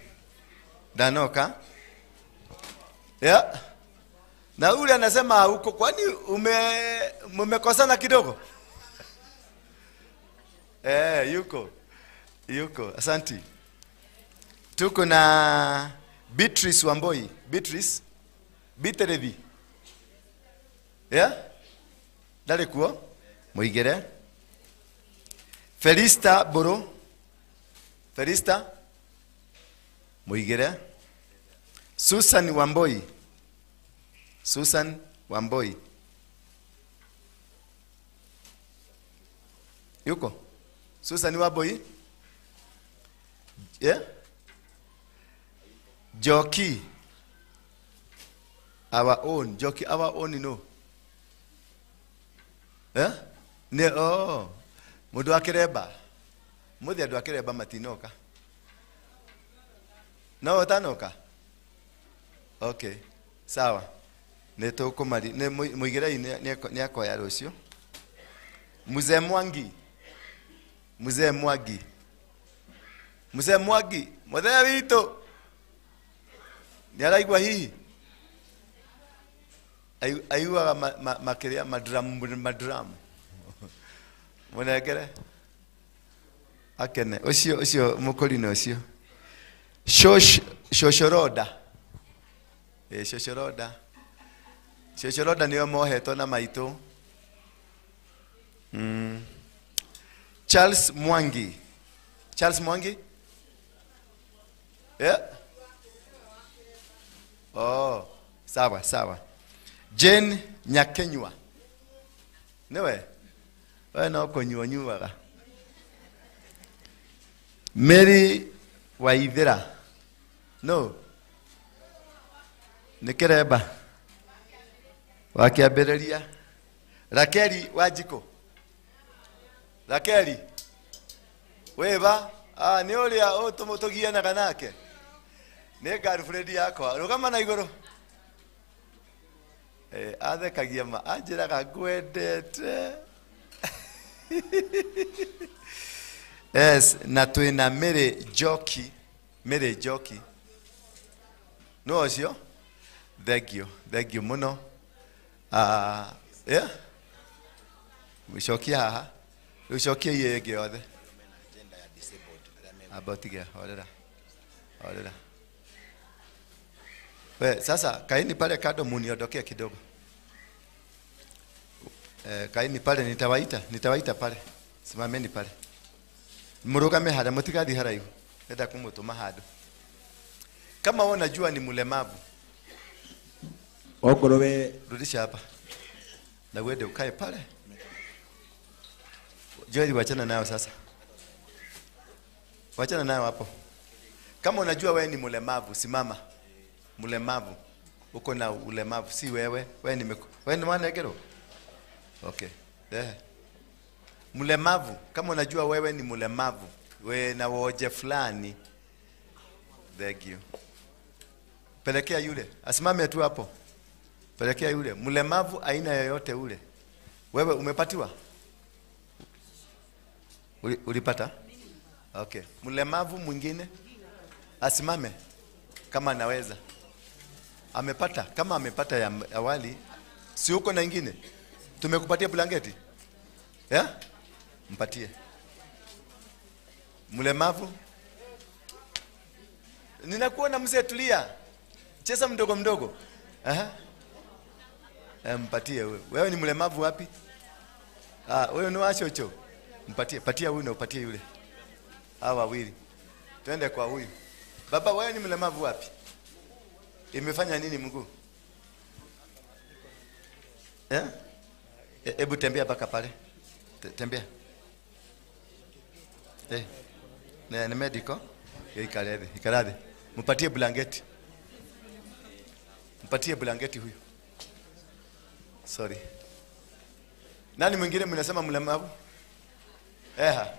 Danoka. Yeah. Na ule anasema huko, kwani mmekosana kidogo? Yuko. Asanti. Tuko na Beatrice Wamboi. Beatrice. Biterevi. Yeah? Dale kuo. Muigere. Felista Boro. Felista. Muigere. Susan Wamboi. Susan Wamboi. Yuko? Susan Wamboi? Yeah? Joki. Our own. Joki, our own, you know. Yeah? Ne, oh. Mudu akireba. Mudu adu akireba matinoka. No, tanoka. Okay. Sawa. Neto kumari. Ne muigera ni akoya rucio. Mzee Mwangi. Mzee Mwangi. Mzee Mwangi. Muthea wito. Ni araigwa hihi. Ayuaga makiria madram. Munegere. Akene. Ocio mukorino ocio. Shoshoroda. Shoshoroda. Shoshoroda niyo moheto na maito. Charles Mwangi. Charles Mwangi? Yeah? Oh, sawa. Jane Nyakenywa. Newe? Wewe na konywa. Mary Waithera. No. Nikereba. Wakiambĩrĩria. Rakeli Wajiko. Rakeli. Weva. Ni ũrĩa ũtũgianaga nake. Nĩ girlfriend yakwa. Rũgama na igũrũ. Athekagia ma anjĩraga ngwendete. Yes, na twĩna Mary Joki. Mary Joki. No ocio? Thank you muno. Yeah? Wishokia haha. Wishokia yege yothe. Abotige, orera. We, sasa kaini pale kado muniondokea kidogo. Kaini pale nitawaita pale. Simameni pale. Murugame hada mutigathi haraihu. Nenda kumutuma hado. Kama wewe unajua ni mlemavu, Ogorowe rudisha hapa. Na uende ukae pale. Joeli, wachana nayo sasa. Wachana nayo hapo. Kama unajua wewe ni mlemavu, simama. Mlemavu. Uko na ulemavu, si wewe. Wewe ni mwanegero. Okay. Mlemavu, kama unajua wewe ni mlemavu, wewe na woje fulani. Thank you. Pelekea yule. Asimame tu hapo. Pelekea yule. Mlemavu aina yoyote ule. Wewe umepatiwa? Ulipata? Okay. Mlemavu mwingine asimame kama anaweza. Amepata, kama amepata ya awali, si uko na ingine? Tumekupatia blanketi? Yeah? Mpatie. Mlemavu? Ninakuona mzee, tulia. Cheza mdogo. Aha. Mpatie wewe. Wewe ni mlemavu wapi? Wewe ni washocho. Mpatie, patia huyu na upatie yule. Hawa wawili. Twende kwa huyu. Baba, wewe ni mlemavu wapi? Imefanya nini mguu? Hebu tembea mpaka pale. Tembea. Ni medical. Ikaradhi. Mpatie blanketi. Mpatie blanketi huyu. Sorry. Nani mwingine mnasema mlemavu? Eha.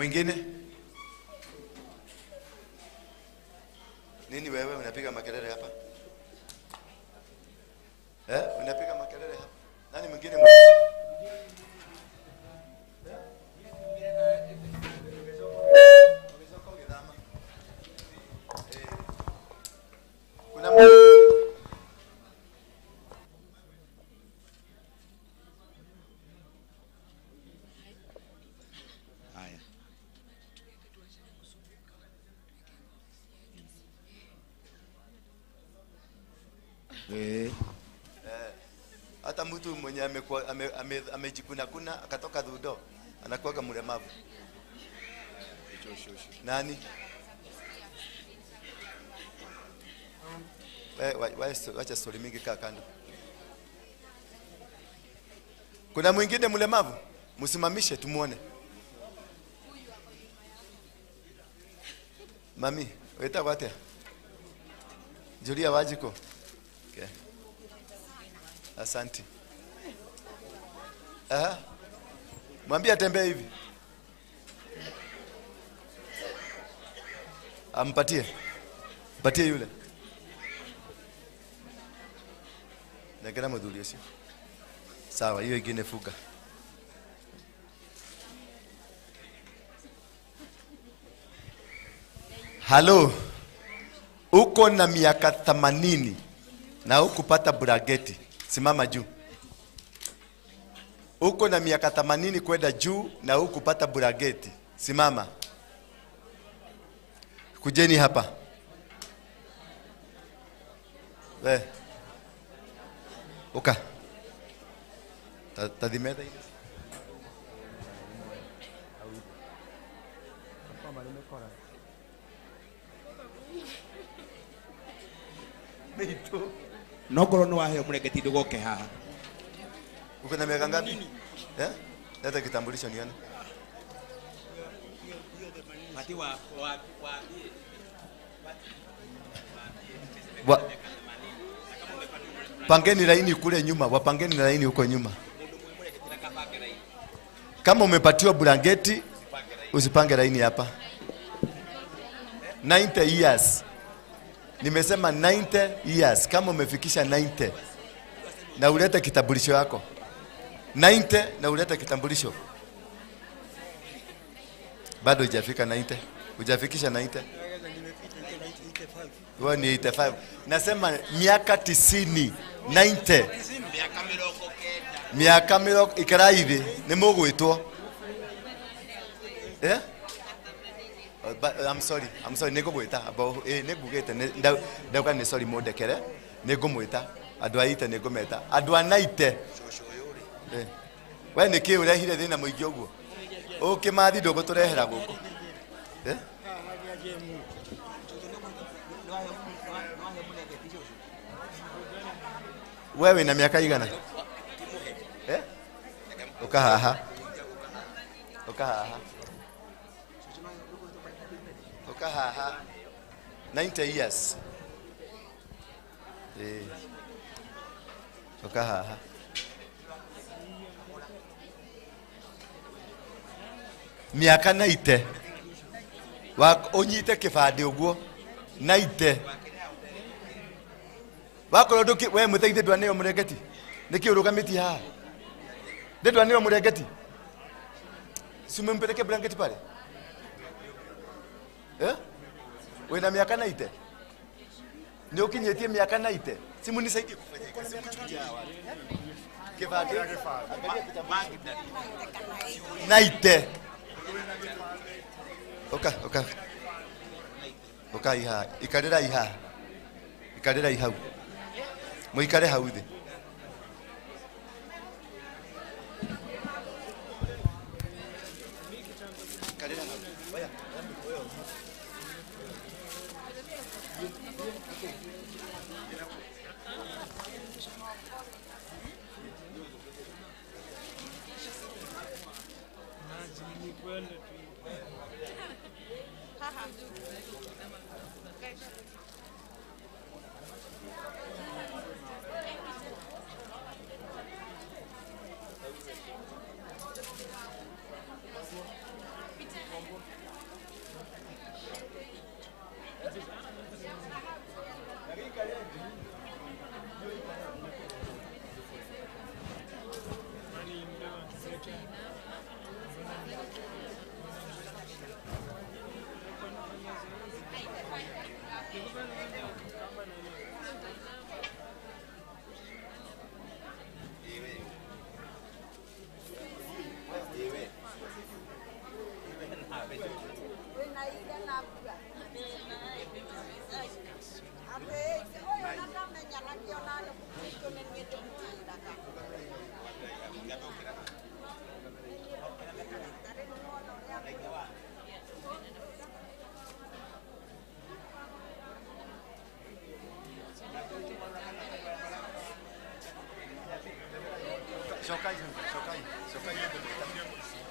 Mwingine? Nini wewe unapiga makelele hapa? Unapiga makelele hapa? Nani mwingine? Kuna Haya. hata mtu mwenye amejikuna kuna akatoka dhudo anakuwa mlemavu. Nani? Wacha story mingi kaa kando. Kuna mwingine mlemavu? Msimamishe tumuone. Mami, weta watia. Julia Wajiko. Okay. Asante. Mwambie atembee hivi. Ampatie. Patie yule. Nakena mdhuli sio. Sawa, hiyo ingine fuga. Halo. Uko na miaka 80 na hukupata brageti. Simama juu. Uko na miaka 80 kwenda juu na hukupata brageti. Simama. Kujeni hapa. We. Uka. Tadimeda ile. Meito. Nokoro no wahe murengeti ndugoke haha. Uko na miaka ngapi? Leta kitambulisho nione. Mati wa pangeni laini kule nyuma, wapangeni laini huko nyuma. Kama umepatiwa blanketi usipange laini hapa. 90 years. Nimesema 90 years. Kama umefikisha 90 na ulete kitambulisho yako. 90 na ulete kitambulisho. Bado hujafika 90. Hujafikisha 90. Wewe ni 85. Nasema miaka 90, 90. Miaka mirongo ikaraidi ni mugwitwo. I'm sorry. Nigugwita abo nigugite ndauka ni sorry modekere nigumwita andu aite nigumeta andu anaite we niki urehire thina muingi uguo ukimathi nduguturehera guku wewe na miaka igana ukahaha 90 years. Ukahaha. Miaka 90. Unyite kibande uguo 90. Wakorwo nduki we muteithie ndwane murengeti. Niki urugamiti haha. Ndwane murengeti. Simumpeleke blanketi pale. Wena miaka 90. Ndio kinyetie miaka 90. Simu nisaidie kufanya kazi kuchukia hawa. Kibande. 90. Oka iha. Ikarira iha. Muikare hau thi.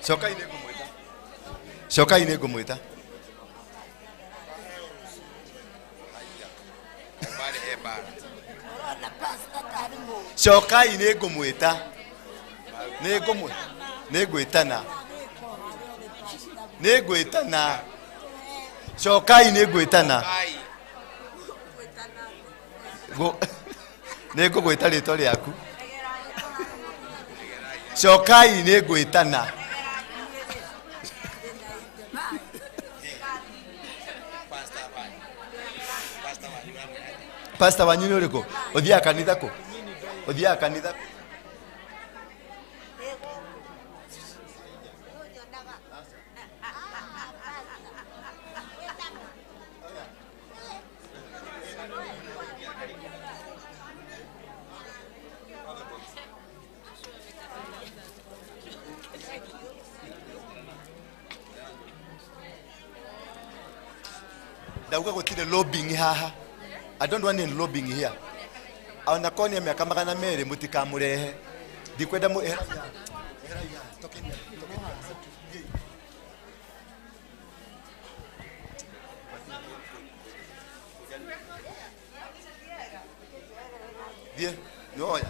Cokai nĩ ngũmwĩta. Cokai nĩ ngũmwĩta. Cokai nĩ ngũmwĩta. Nĩ ngwĩtana. Nĩ ngwĩtana. Cokai nĩ ngwĩtana. Nĩ ngũgwĩta rĩtwa rĩaku. Cokai nĩ ngwĩtana. Pastor wanyu nĩ ũrĩkũ? Ũthiaga kanitha kũ? Ũthiaga kanitha kũ? Dauka gutire lobbying haha. I don't want any lobbying here. Ona konia miaka magana mere mutikamurehe. Ndikwenda mu Bien, no ya.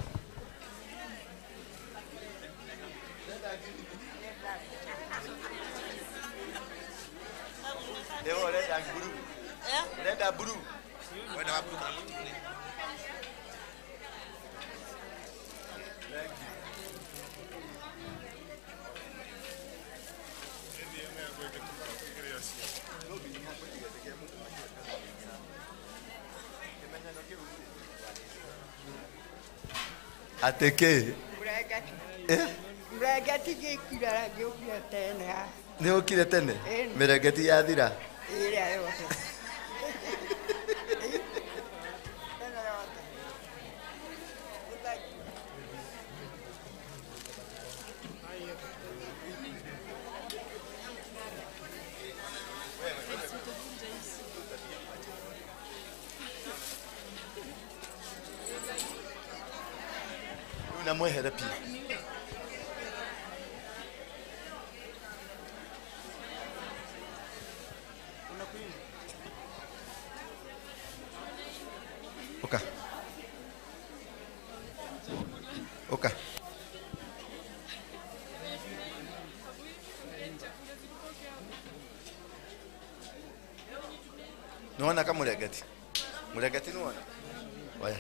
Ewo leta buru. Leta buru. Wenda wapu kana mtu ni. Ateke. Mregeti gĩkira gĩũkire tene. Nĩ ũkire tene? Mĩrengeti yathira. Ĩrĩa yothe. Unamwehere pia. Oka. Oka. Nuona kama muregeti. Muregeti nuona. Waya.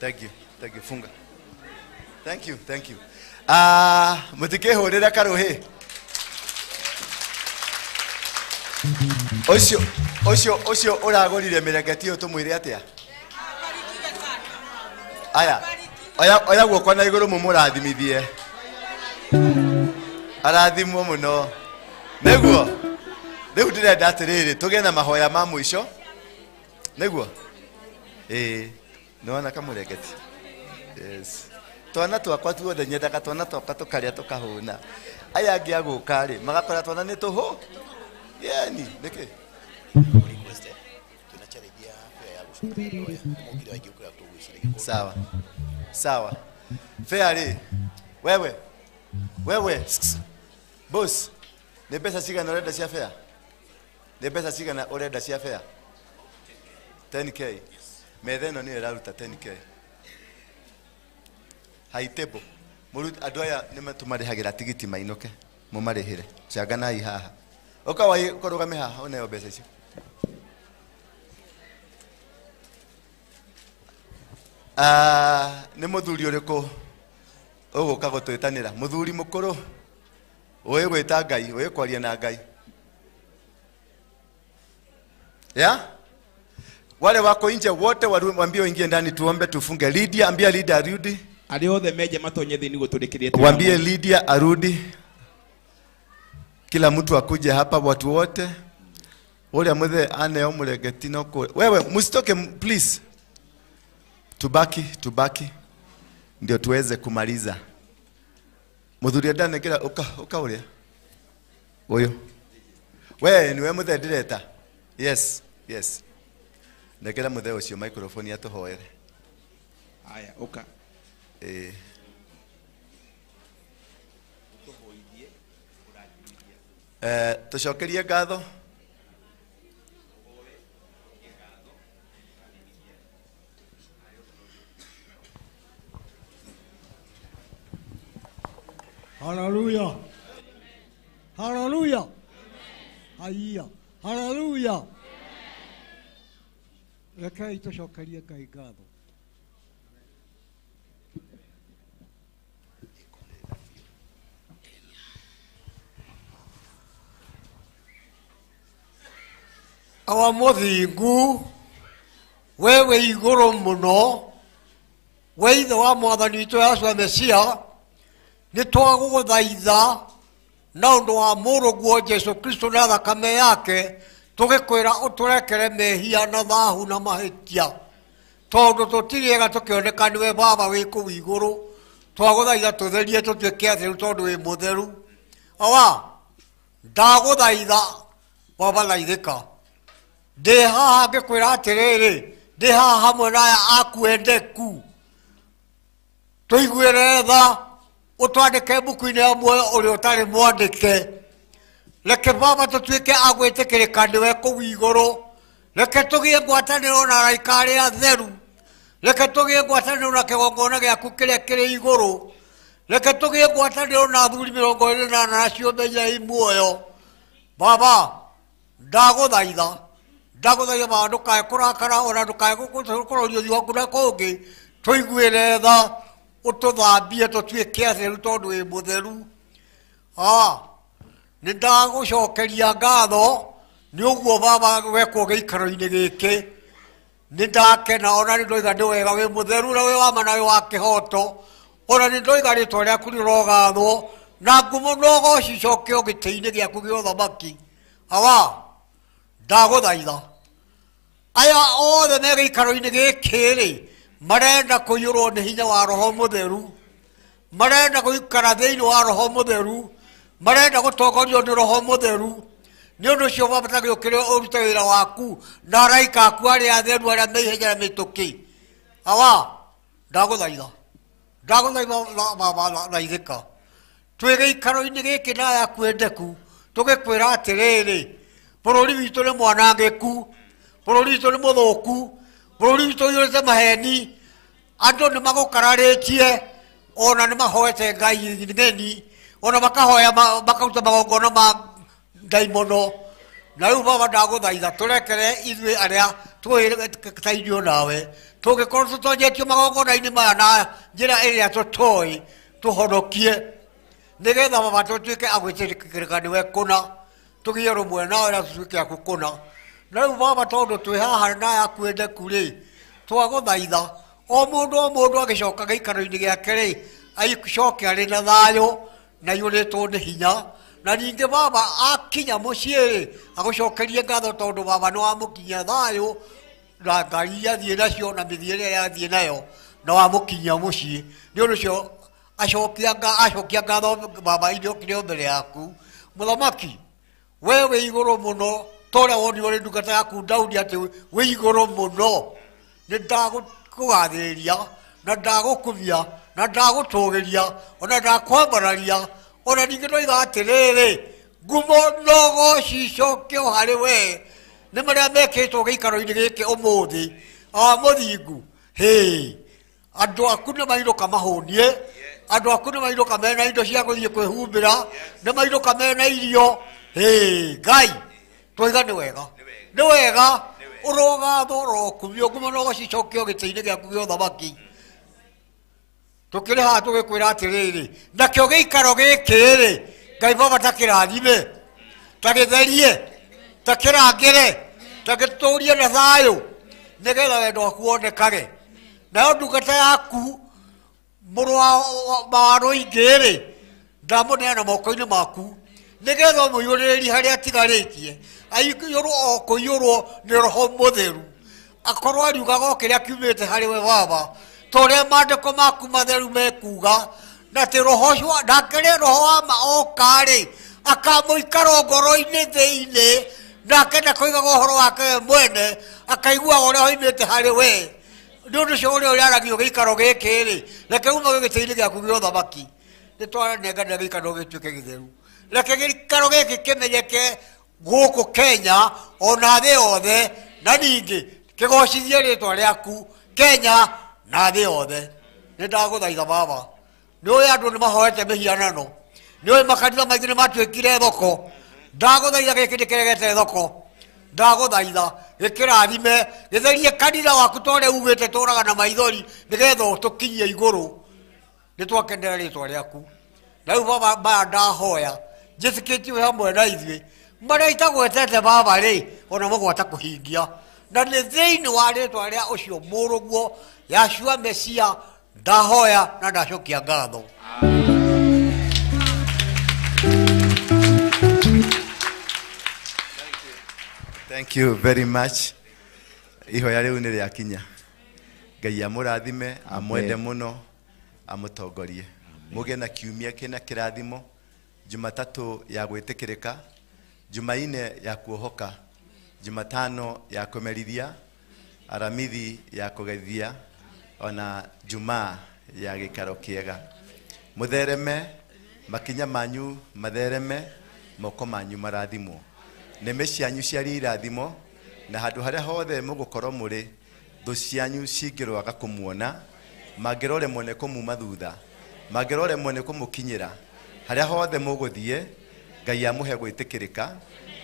Thank you. Thank you. Funga. Thank you. Thank you. Mutikehurira karuhi. Ocio uragorire mirengeti yo tumwire atia. Aya. Oya guoko na iguru mumurathimithie. Arathimwo muno. Neguo. Riu ndirenda atiriri tugie na mahoya ma mwisho. Neguo. Nona kamurengeti. Yes. Twana twakwa tuothe nyendaga twana twakwa tukaria tukahuna. Aya angi aguka ri magakora twana ni tuhu. Yani niki? Sawa. Sawa. Fair. Wewe. Boss. Ni pesa cigana urenda cia fair? Ni pesa cigana urenda cia fair? 10k. Metha ĩno nĩyo ĩraruta 10k. Haitebo. Andũ aya nĩmatũmarĩhagĩra tigiti mainũke. Mũmarĩhĩre. Canganai haha. Ũka wai kũrũgame haha ũneo mbeca icio. Nĩ mũthuri ũrĩkũ ũgũka gũtwĩtanĩra? Mũthuri mũkũrũ. Ũĩ gwĩta Ngai, ũĩ kwaria na Ngai. Ya? Wale wako nje wote waambie waingie ndani tuombe tufunge. Lydia, ambia Lydia arudi. Aliothe meje matonye thini guturikirie. Waambie Lydia arudi. Kila mtu akuje hapa watu wote. Wale amwethe ane omurengeti noko. Wewe msitoke please. Tubaki. Ndio tuweze kumaliza. Muthuri ndane kila uka ule. Oyo. Wewe niwe muthe ndireta. Yes. Nekera mutheo cio microphone atuhoere. Haya, uka. Tucokerie ngatho. Hallelujah. Hallelujah. Hallelujah. Hallelujah. Rekei tucokerie Ngai ngatho. Awa muthingu wewe iguru muno weithe wa mwathani witu Yeshua Mesia ni twaguguthaitha na undu wa muruguo Jesu Kristo na thakame yake tugikwira uturekere mehia na thahu na mahitia tondu tutiriega tukioneka niwe baba wi kuu iguru twaguthaitha tutherie tutuike atheru tondu wi mutheru awa ndaguthaitha baba laithika ndi haha ngikwira atiriri ndi haha hamwe na aya aku endeku tuiguire tha utwandike buku-ini ya muoyo uria utari mwandike reke baba tutuike agwitikirika niwe kuu iguru reke tugie ngwataniro na araika aria atheru reke tugie ngwataniro na kigongona giaku kiria kiri iguru reke tugie ngwataniro na athuri 28 acio menya muoyo baba ndaguthaitha ndaguthaitha baba ndukae kurakara ona ndukae gukurorio thiongu na kungi tuiguire tha ututhambie tutuike atheru tondu wi mutheru ni ndagucokeria ngatho ni uguo baba wekwo giikaro-ini giki ni ndakena ona ni ndoiga ndi wega wi mutheru na wi wama na wi wa kihoto ona ni ndoiga ritwa riaku rirogathwo na ngumo no gocicokio giti-ini giaku gia uthamaki awa ndaguthaitha aya othe me giikaro-ini giki ri marenda kuyurwo ni hinya wa roho mutheru marenda guikara thiini wa roho mutheru marenda gutongorio ni roho mutheru ni undu cio baba tagiukire urute wira waku na araika aku aria atheru aria meihenyera mituki awa ndaguthaitha baba laithika twi giikaro-ini giki na aya aku endeku tugikwira atiriri bururi witu ni mwanangiku bururi witu ni muthuku bururi witu yurite maheni andu ni magukararitie ona ni mahoete ngai ngeni ona makahoya makaruta magongona ma ndaimono na riu baba ndaguthaitha turekere ithuĩ aria twĩtaithio nawe tũngĩkorwo tũtonjetio magongona-inĩ maya na njĩra ĩrĩa tũtoĩ tũhonokie nĩgetha baba tũtuĩke agwĩtĩkĩrĩka nĩwe kũna tũgĩe rũmwe nawe na tũtuĩke aku kũna na riu baba tondũ twĩ haha na yaku endeku rĩ twagũthaitha o mũndũ agĩcoka gĩikaro-inĩ gĩake rĩ agĩcoke arĩ na thayũ na iyũrĩtwo nĩ hinya na ningĩ baba akinya mũciĩ rĩ agũcokerie ngatho tondũ baba nĩ wamũkinyia thayũ na ngari iria athiĩ nacio na mĩthiĩre ĩrĩa athiĩ nayo na wamũkinyia mũciĩ nĩ ũndũ ũcio acokia ngatho baba inyokire mbere yaku mũthamaki we wĩ igũrũ mũno ta ũrĩa wonirwo nĩ ndungata yaku Daudi atĩ wĩ igũrũ mũno nĩ ndagũgathĩrĩria na ndagũkumia na ndagũtũgĩria ona ndakwambararia ona ningĩ ndoiga atĩrĩrĩ ngumo no gocicokio harĩ we nĩ marĩa mekĩtwo gĩikaro-inĩ gĩkĩ ũmũthĩ mũthingu andũ aku nĩ mainũka mahũnie andũ aku nĩ mainũka mena indo cia gũthiĩ kwĩhumbĩra nĩ mainũka mena irio Ngai twiga nĩ wega ũrogatho rokumio ngumo no gocicokio gĩtĩ-inĩ gĩaku gĩa ũthamaki tukiri haha tugikwira atiriri nakio giikaro giki ri Ngai baba takirathime tagitherie takirangire tagiturie na thayu nigetha wendo waku wonekage nayo ndungata yaku mũrũ wa rũingĩ rĩ ndamuneana moko-inĩ maku nigetha mũiyũrĩrĩri harĩa atigarĩtie aiyũrwo o kũiyũrwo nĩ roho mũtheru akorwo ariugaga o kĩrĩa kiumĩte harĩ we baba tore maandĩko maku matheru mekuga na atĩ roho ũcio ndakĩrĩ roho wa ma oka rĩ akamũikara ngoro-inĩ thĩinĩ nake ndakoiga ũhoro wake we mwene akaigua ũrĩa oimĩte harĩ we nĩ ũndũ ũcio ũrĩa ũraragio gĩikaro gĩkĩ rĩ reke uma gĩgĩtĩ-inĩ gĩaku gĩa ũthamaki nĩ twanenganĩra gĩikaro gĩtuĩke gĩtheru reke gĩikaro gĩkĩ kĩmenyeke gũkũ Kenya ona thĩ yothe na ningĩ kĩgocithie rĩtwa rĩaku Kenya na thĩ yothe nĩ ndagũthaitha baba nĩ ũĩ andũ nĩ mahoete mĩhianano nĩ ũĩ makanitha maingĩ nĩ matuĩkire thoko ndagũthaitha gĩkĩ ndĩkĩregete thoko ndagũthaitha gĩkĩrathime gĩtherie kanitha waku tondũ ugĩte tũraga na maithori nĩgetha ũtũkinyie igũrũ nĩ twakenera rĩtwa rĩaku na rĩu baba maya ndahoya njĩtĩkĩtie hamwe na ithuĩ marĩa itagwetete baba rĩ ona mũgwata kũhingia na nĩ thĩinĩ wa rĩtwa rĩa ũcio mũrũguo Yeshua Mesia ndahoya na ndacokia ngatho. Thank you very much. Ihoya rĩu nĩ rĩakinya. Ngai amũrathime, amwende mũno, amũtongorie. Mũgĩe na kiumia kĩna kĩrathimo, Jumatatu ya gwĩtĩkĩrĩka, Jumaine ya kuohoka, Jumatano ya kũmerithia, Aramithi ya kũgeithia, ona Jumaa ya gĩikaro kĩega. Mũthereme, makinya manyu mathereme, moko manyu marathimwo. Nĩmĩ cianyu ciarĩ irathimo, na handũ harĩa hothe mũgũkorwo mũrĩ, thũ cianyu cingĩrwaga kũmuona, mangĩroremwo nĩ kũmuma thutha, mangĩroremwo nĩ kũmũkinyĩra, harĩa hothe mũgũthiĩ, Ngai amũhe gwĩtĩkĩrĩka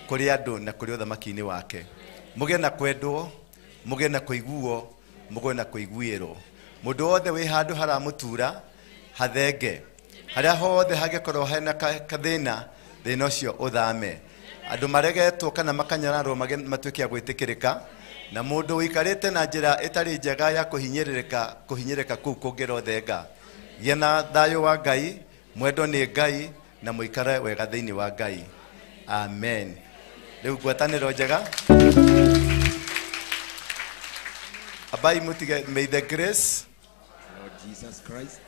kũrĩ andũ na kũrĩ ũthamaki-inĩ wake. Mũgĩe na kwendwo, mũgĩe na kũiguo, mũgĩe na kũiguĩrwo. Mũndũ wothe wĩ handũ haramũtura, hathenge. Harĩa hothe hangĩkorwo hena kathĩna, thĩna ũcio ũthame. Andũ maregetwo kana makanyararwo matuĩke a gwĩtĩkĩrĩka, na mũndũ ũikarĩte na njĩra ĩtarĩ njega ya kũhinyĩrĩka kũu kũngĩrothenga. Gĩa na thayũ wa Ngai, mwendwo nĩ Ngai, na mũikare wega thĩinĩ wa Ngai. Amen. Rĩu ngwatanĩro njega. Abai mutige, may the grace, Lord Jesus Christ,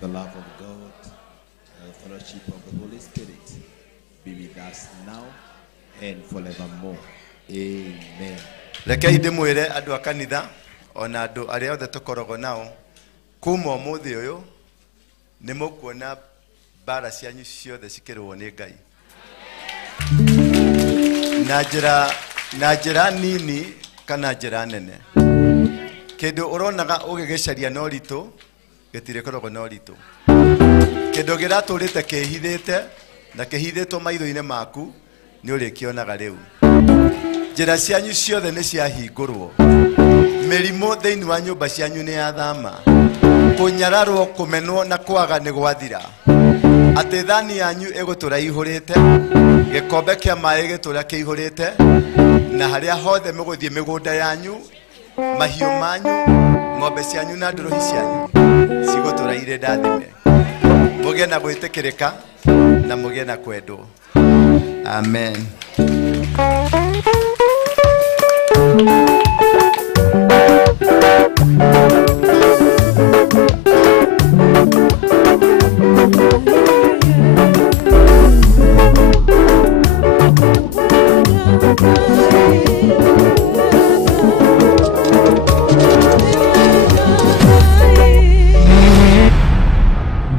the love of God, and the fellowship of the Holy Spirit be with us now and forevermore. Amen. Rekei ndĩmwĩre andũ a kanitha, ona andũ arĩa othe tũkoragwo nao, kuma ũmũthĩ ũyũ, nĩ mũkuona mbara cianyu ciothe cikĩrũo nĩ Ngai. Na njĩra nini kana njĩra nene. Kĩndũ ũronaga ũgĩgĩcaria no ritũ, gĩtirĩkoragwo no ritũ. Kĩndũ kĩratũrĩte kĩhithĩte na kĩhithĩtwo maitho-inĩ maku nĩ ũrĩkĩonaga rĩu. Njĩra cianyu ciothe nĩ ciahingũrwo. Mĩrimũ thĩinĩ wa nyũmba cianyu nĩ yathama. Kũnyararwo, kũmenwo na kwaga nĩ gwathira. Atĩ thani yanyu ĩgũtũra ihũrĩte, gĩkombe kĩa maĩ gĩtũra kĩihũrĩte, na harĩa hothe mũgũthiĩ mĩgũnda yanyu, mahiũ manyu, ng'ombe cianyu na ndũrũhi cianyu cigũtũra irĩ ndathime. Mũgĩe na gwĩtĩkĩrĩka na mũgĩe na kwendwo. Amen.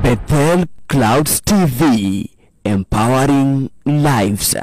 Bethel Clouds TV, empowering lives.